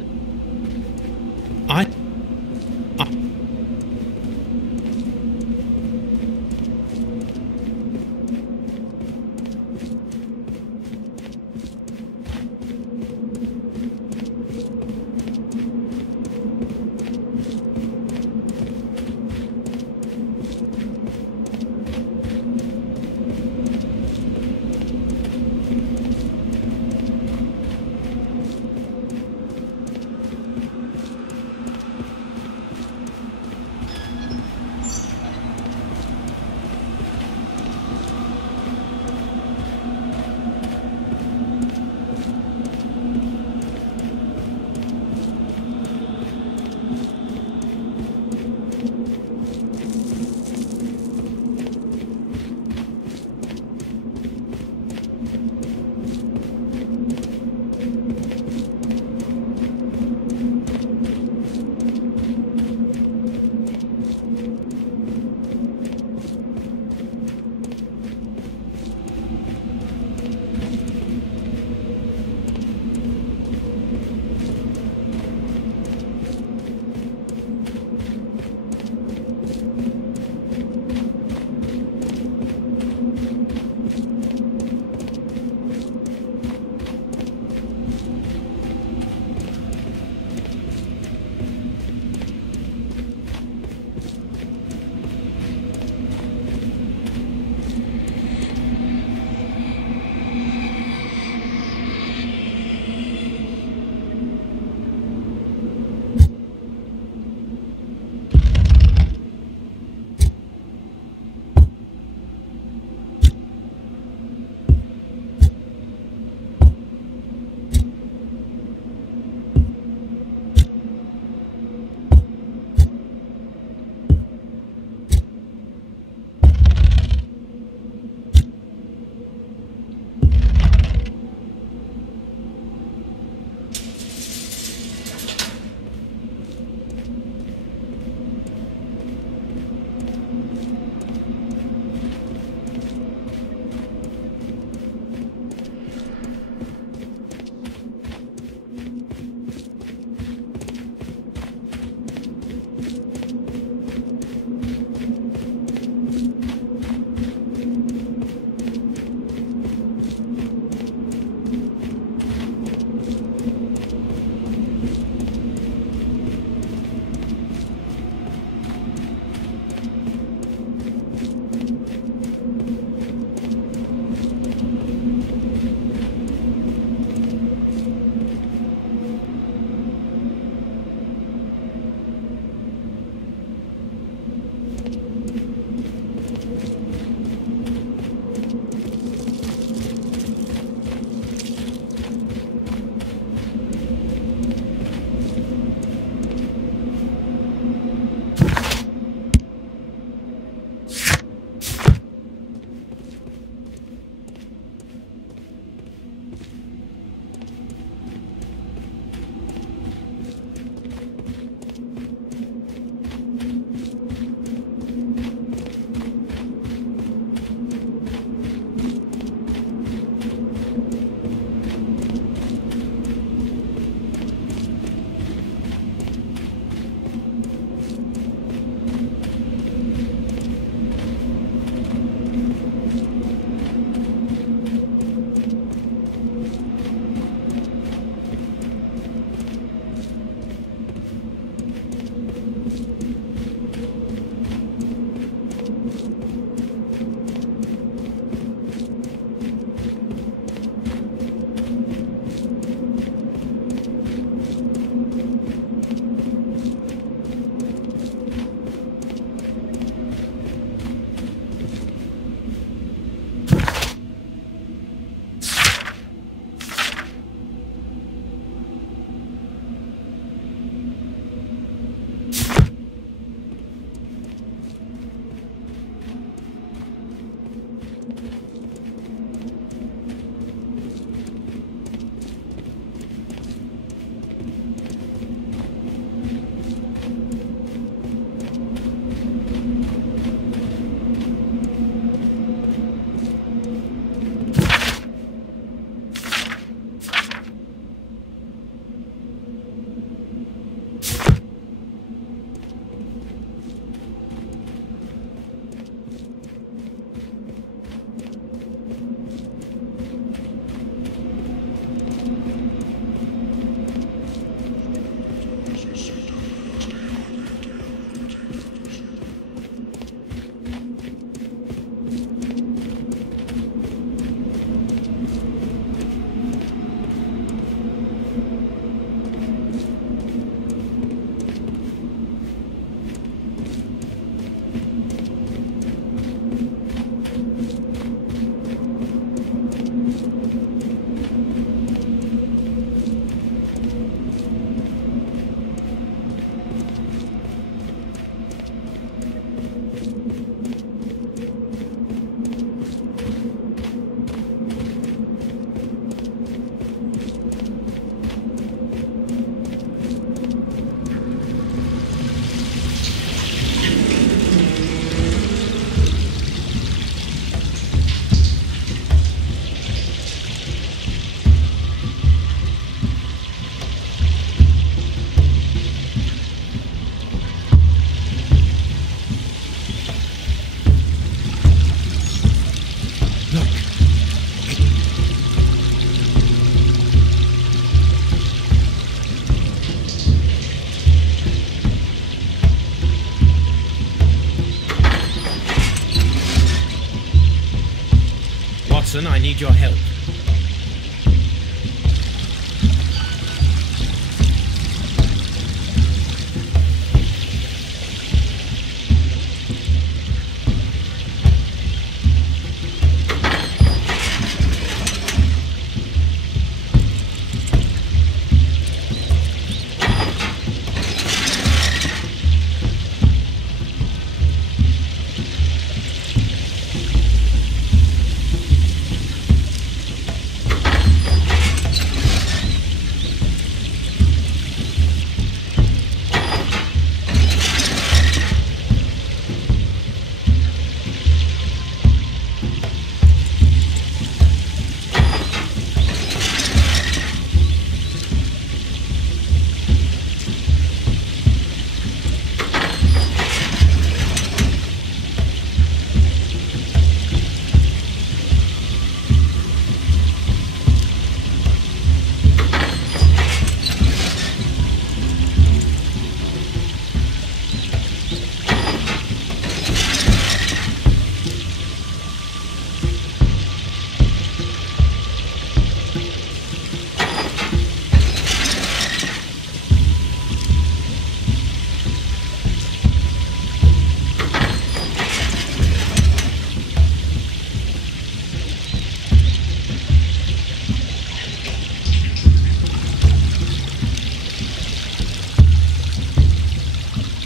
Watson, I need your help.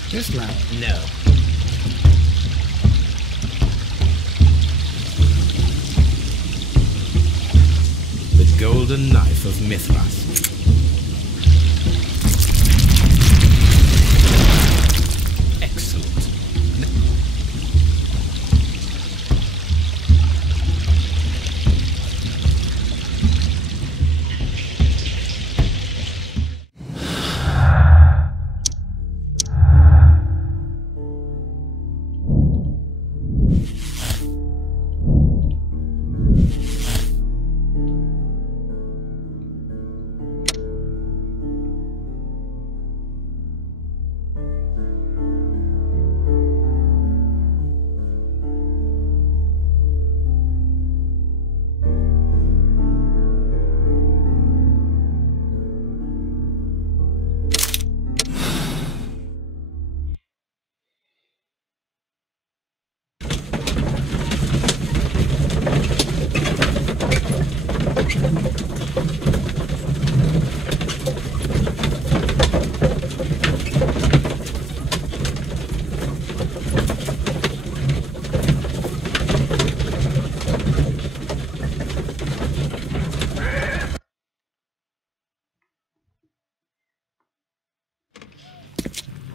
This lamp? No. The golden knife of Mithras. Excellent.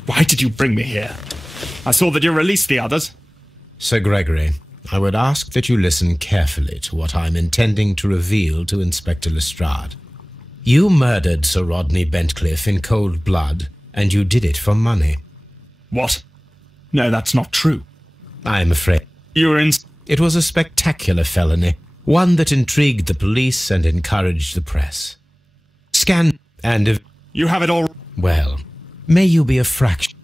Why did you bring me here? I saw that you released the others. Sir Gregory, I would ask that you listen carefully to what I am intending to reveal to Inspector Lestrade. You murdered Sir Rodney Bentcliffe in cold blood, and you did it for money. What? No, that's not true. I am afraid. You were in... It was a spectacular felony, one that intrigued the police and encouraged the press. Scan and... if You have it all... Well, may you be a fraction...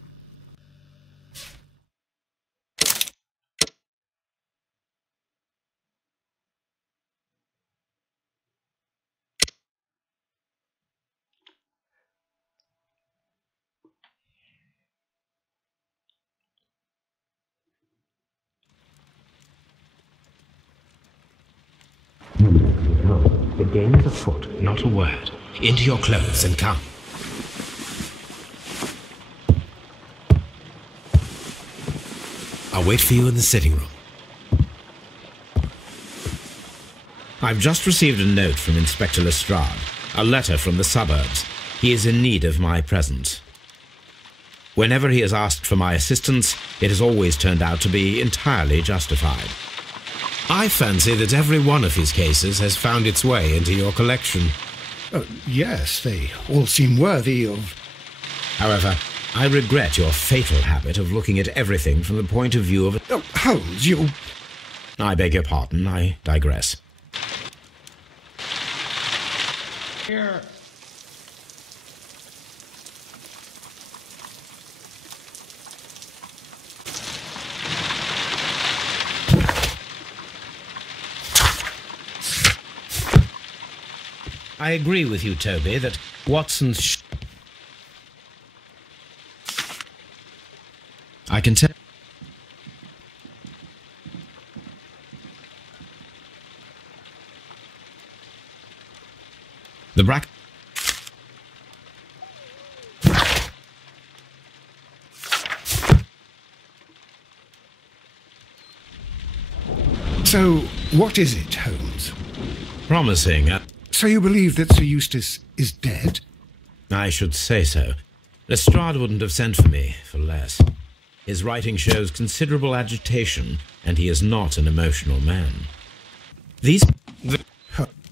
The game is afoot, not a word. Into your clothes and come. I'll wait for you in the sitting room. I've just received a note from Inspector Lestrade, a letter from the suburbs. He is in need of my presence. Whenever he has asked for my assistance, it has always turned out to be entirely justified. I fancy that every one of his cases has found its way into your collection. Yes, they all seem worthy of... However, I regret your fatal habit of looking at everything from the point of view of... Holmes, you... I beg your pardon, I digress. Here. I agree with you, Toby, that Watson's... I can tell... The brack... So, what is it, Holmes? Promising. So you believe that Sir Eustace is dead? I should say so. Lestrade wouldn't have sent for me for less. His writing shows considerable agitation, and he is not an emotional man.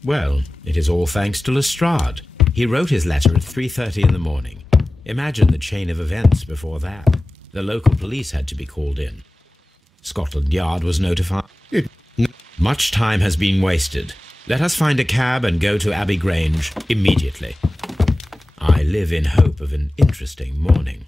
Well, it is all thanks to Lestrade. He wrote his letter at 3:30 in the morning. Imagine the chain of events before that. The local police had to be called in. Scotland Yard was notified. Much time has been wasted. Let us find a cab and go to Abbey Grange immediately. I live in hope of an interesting morning.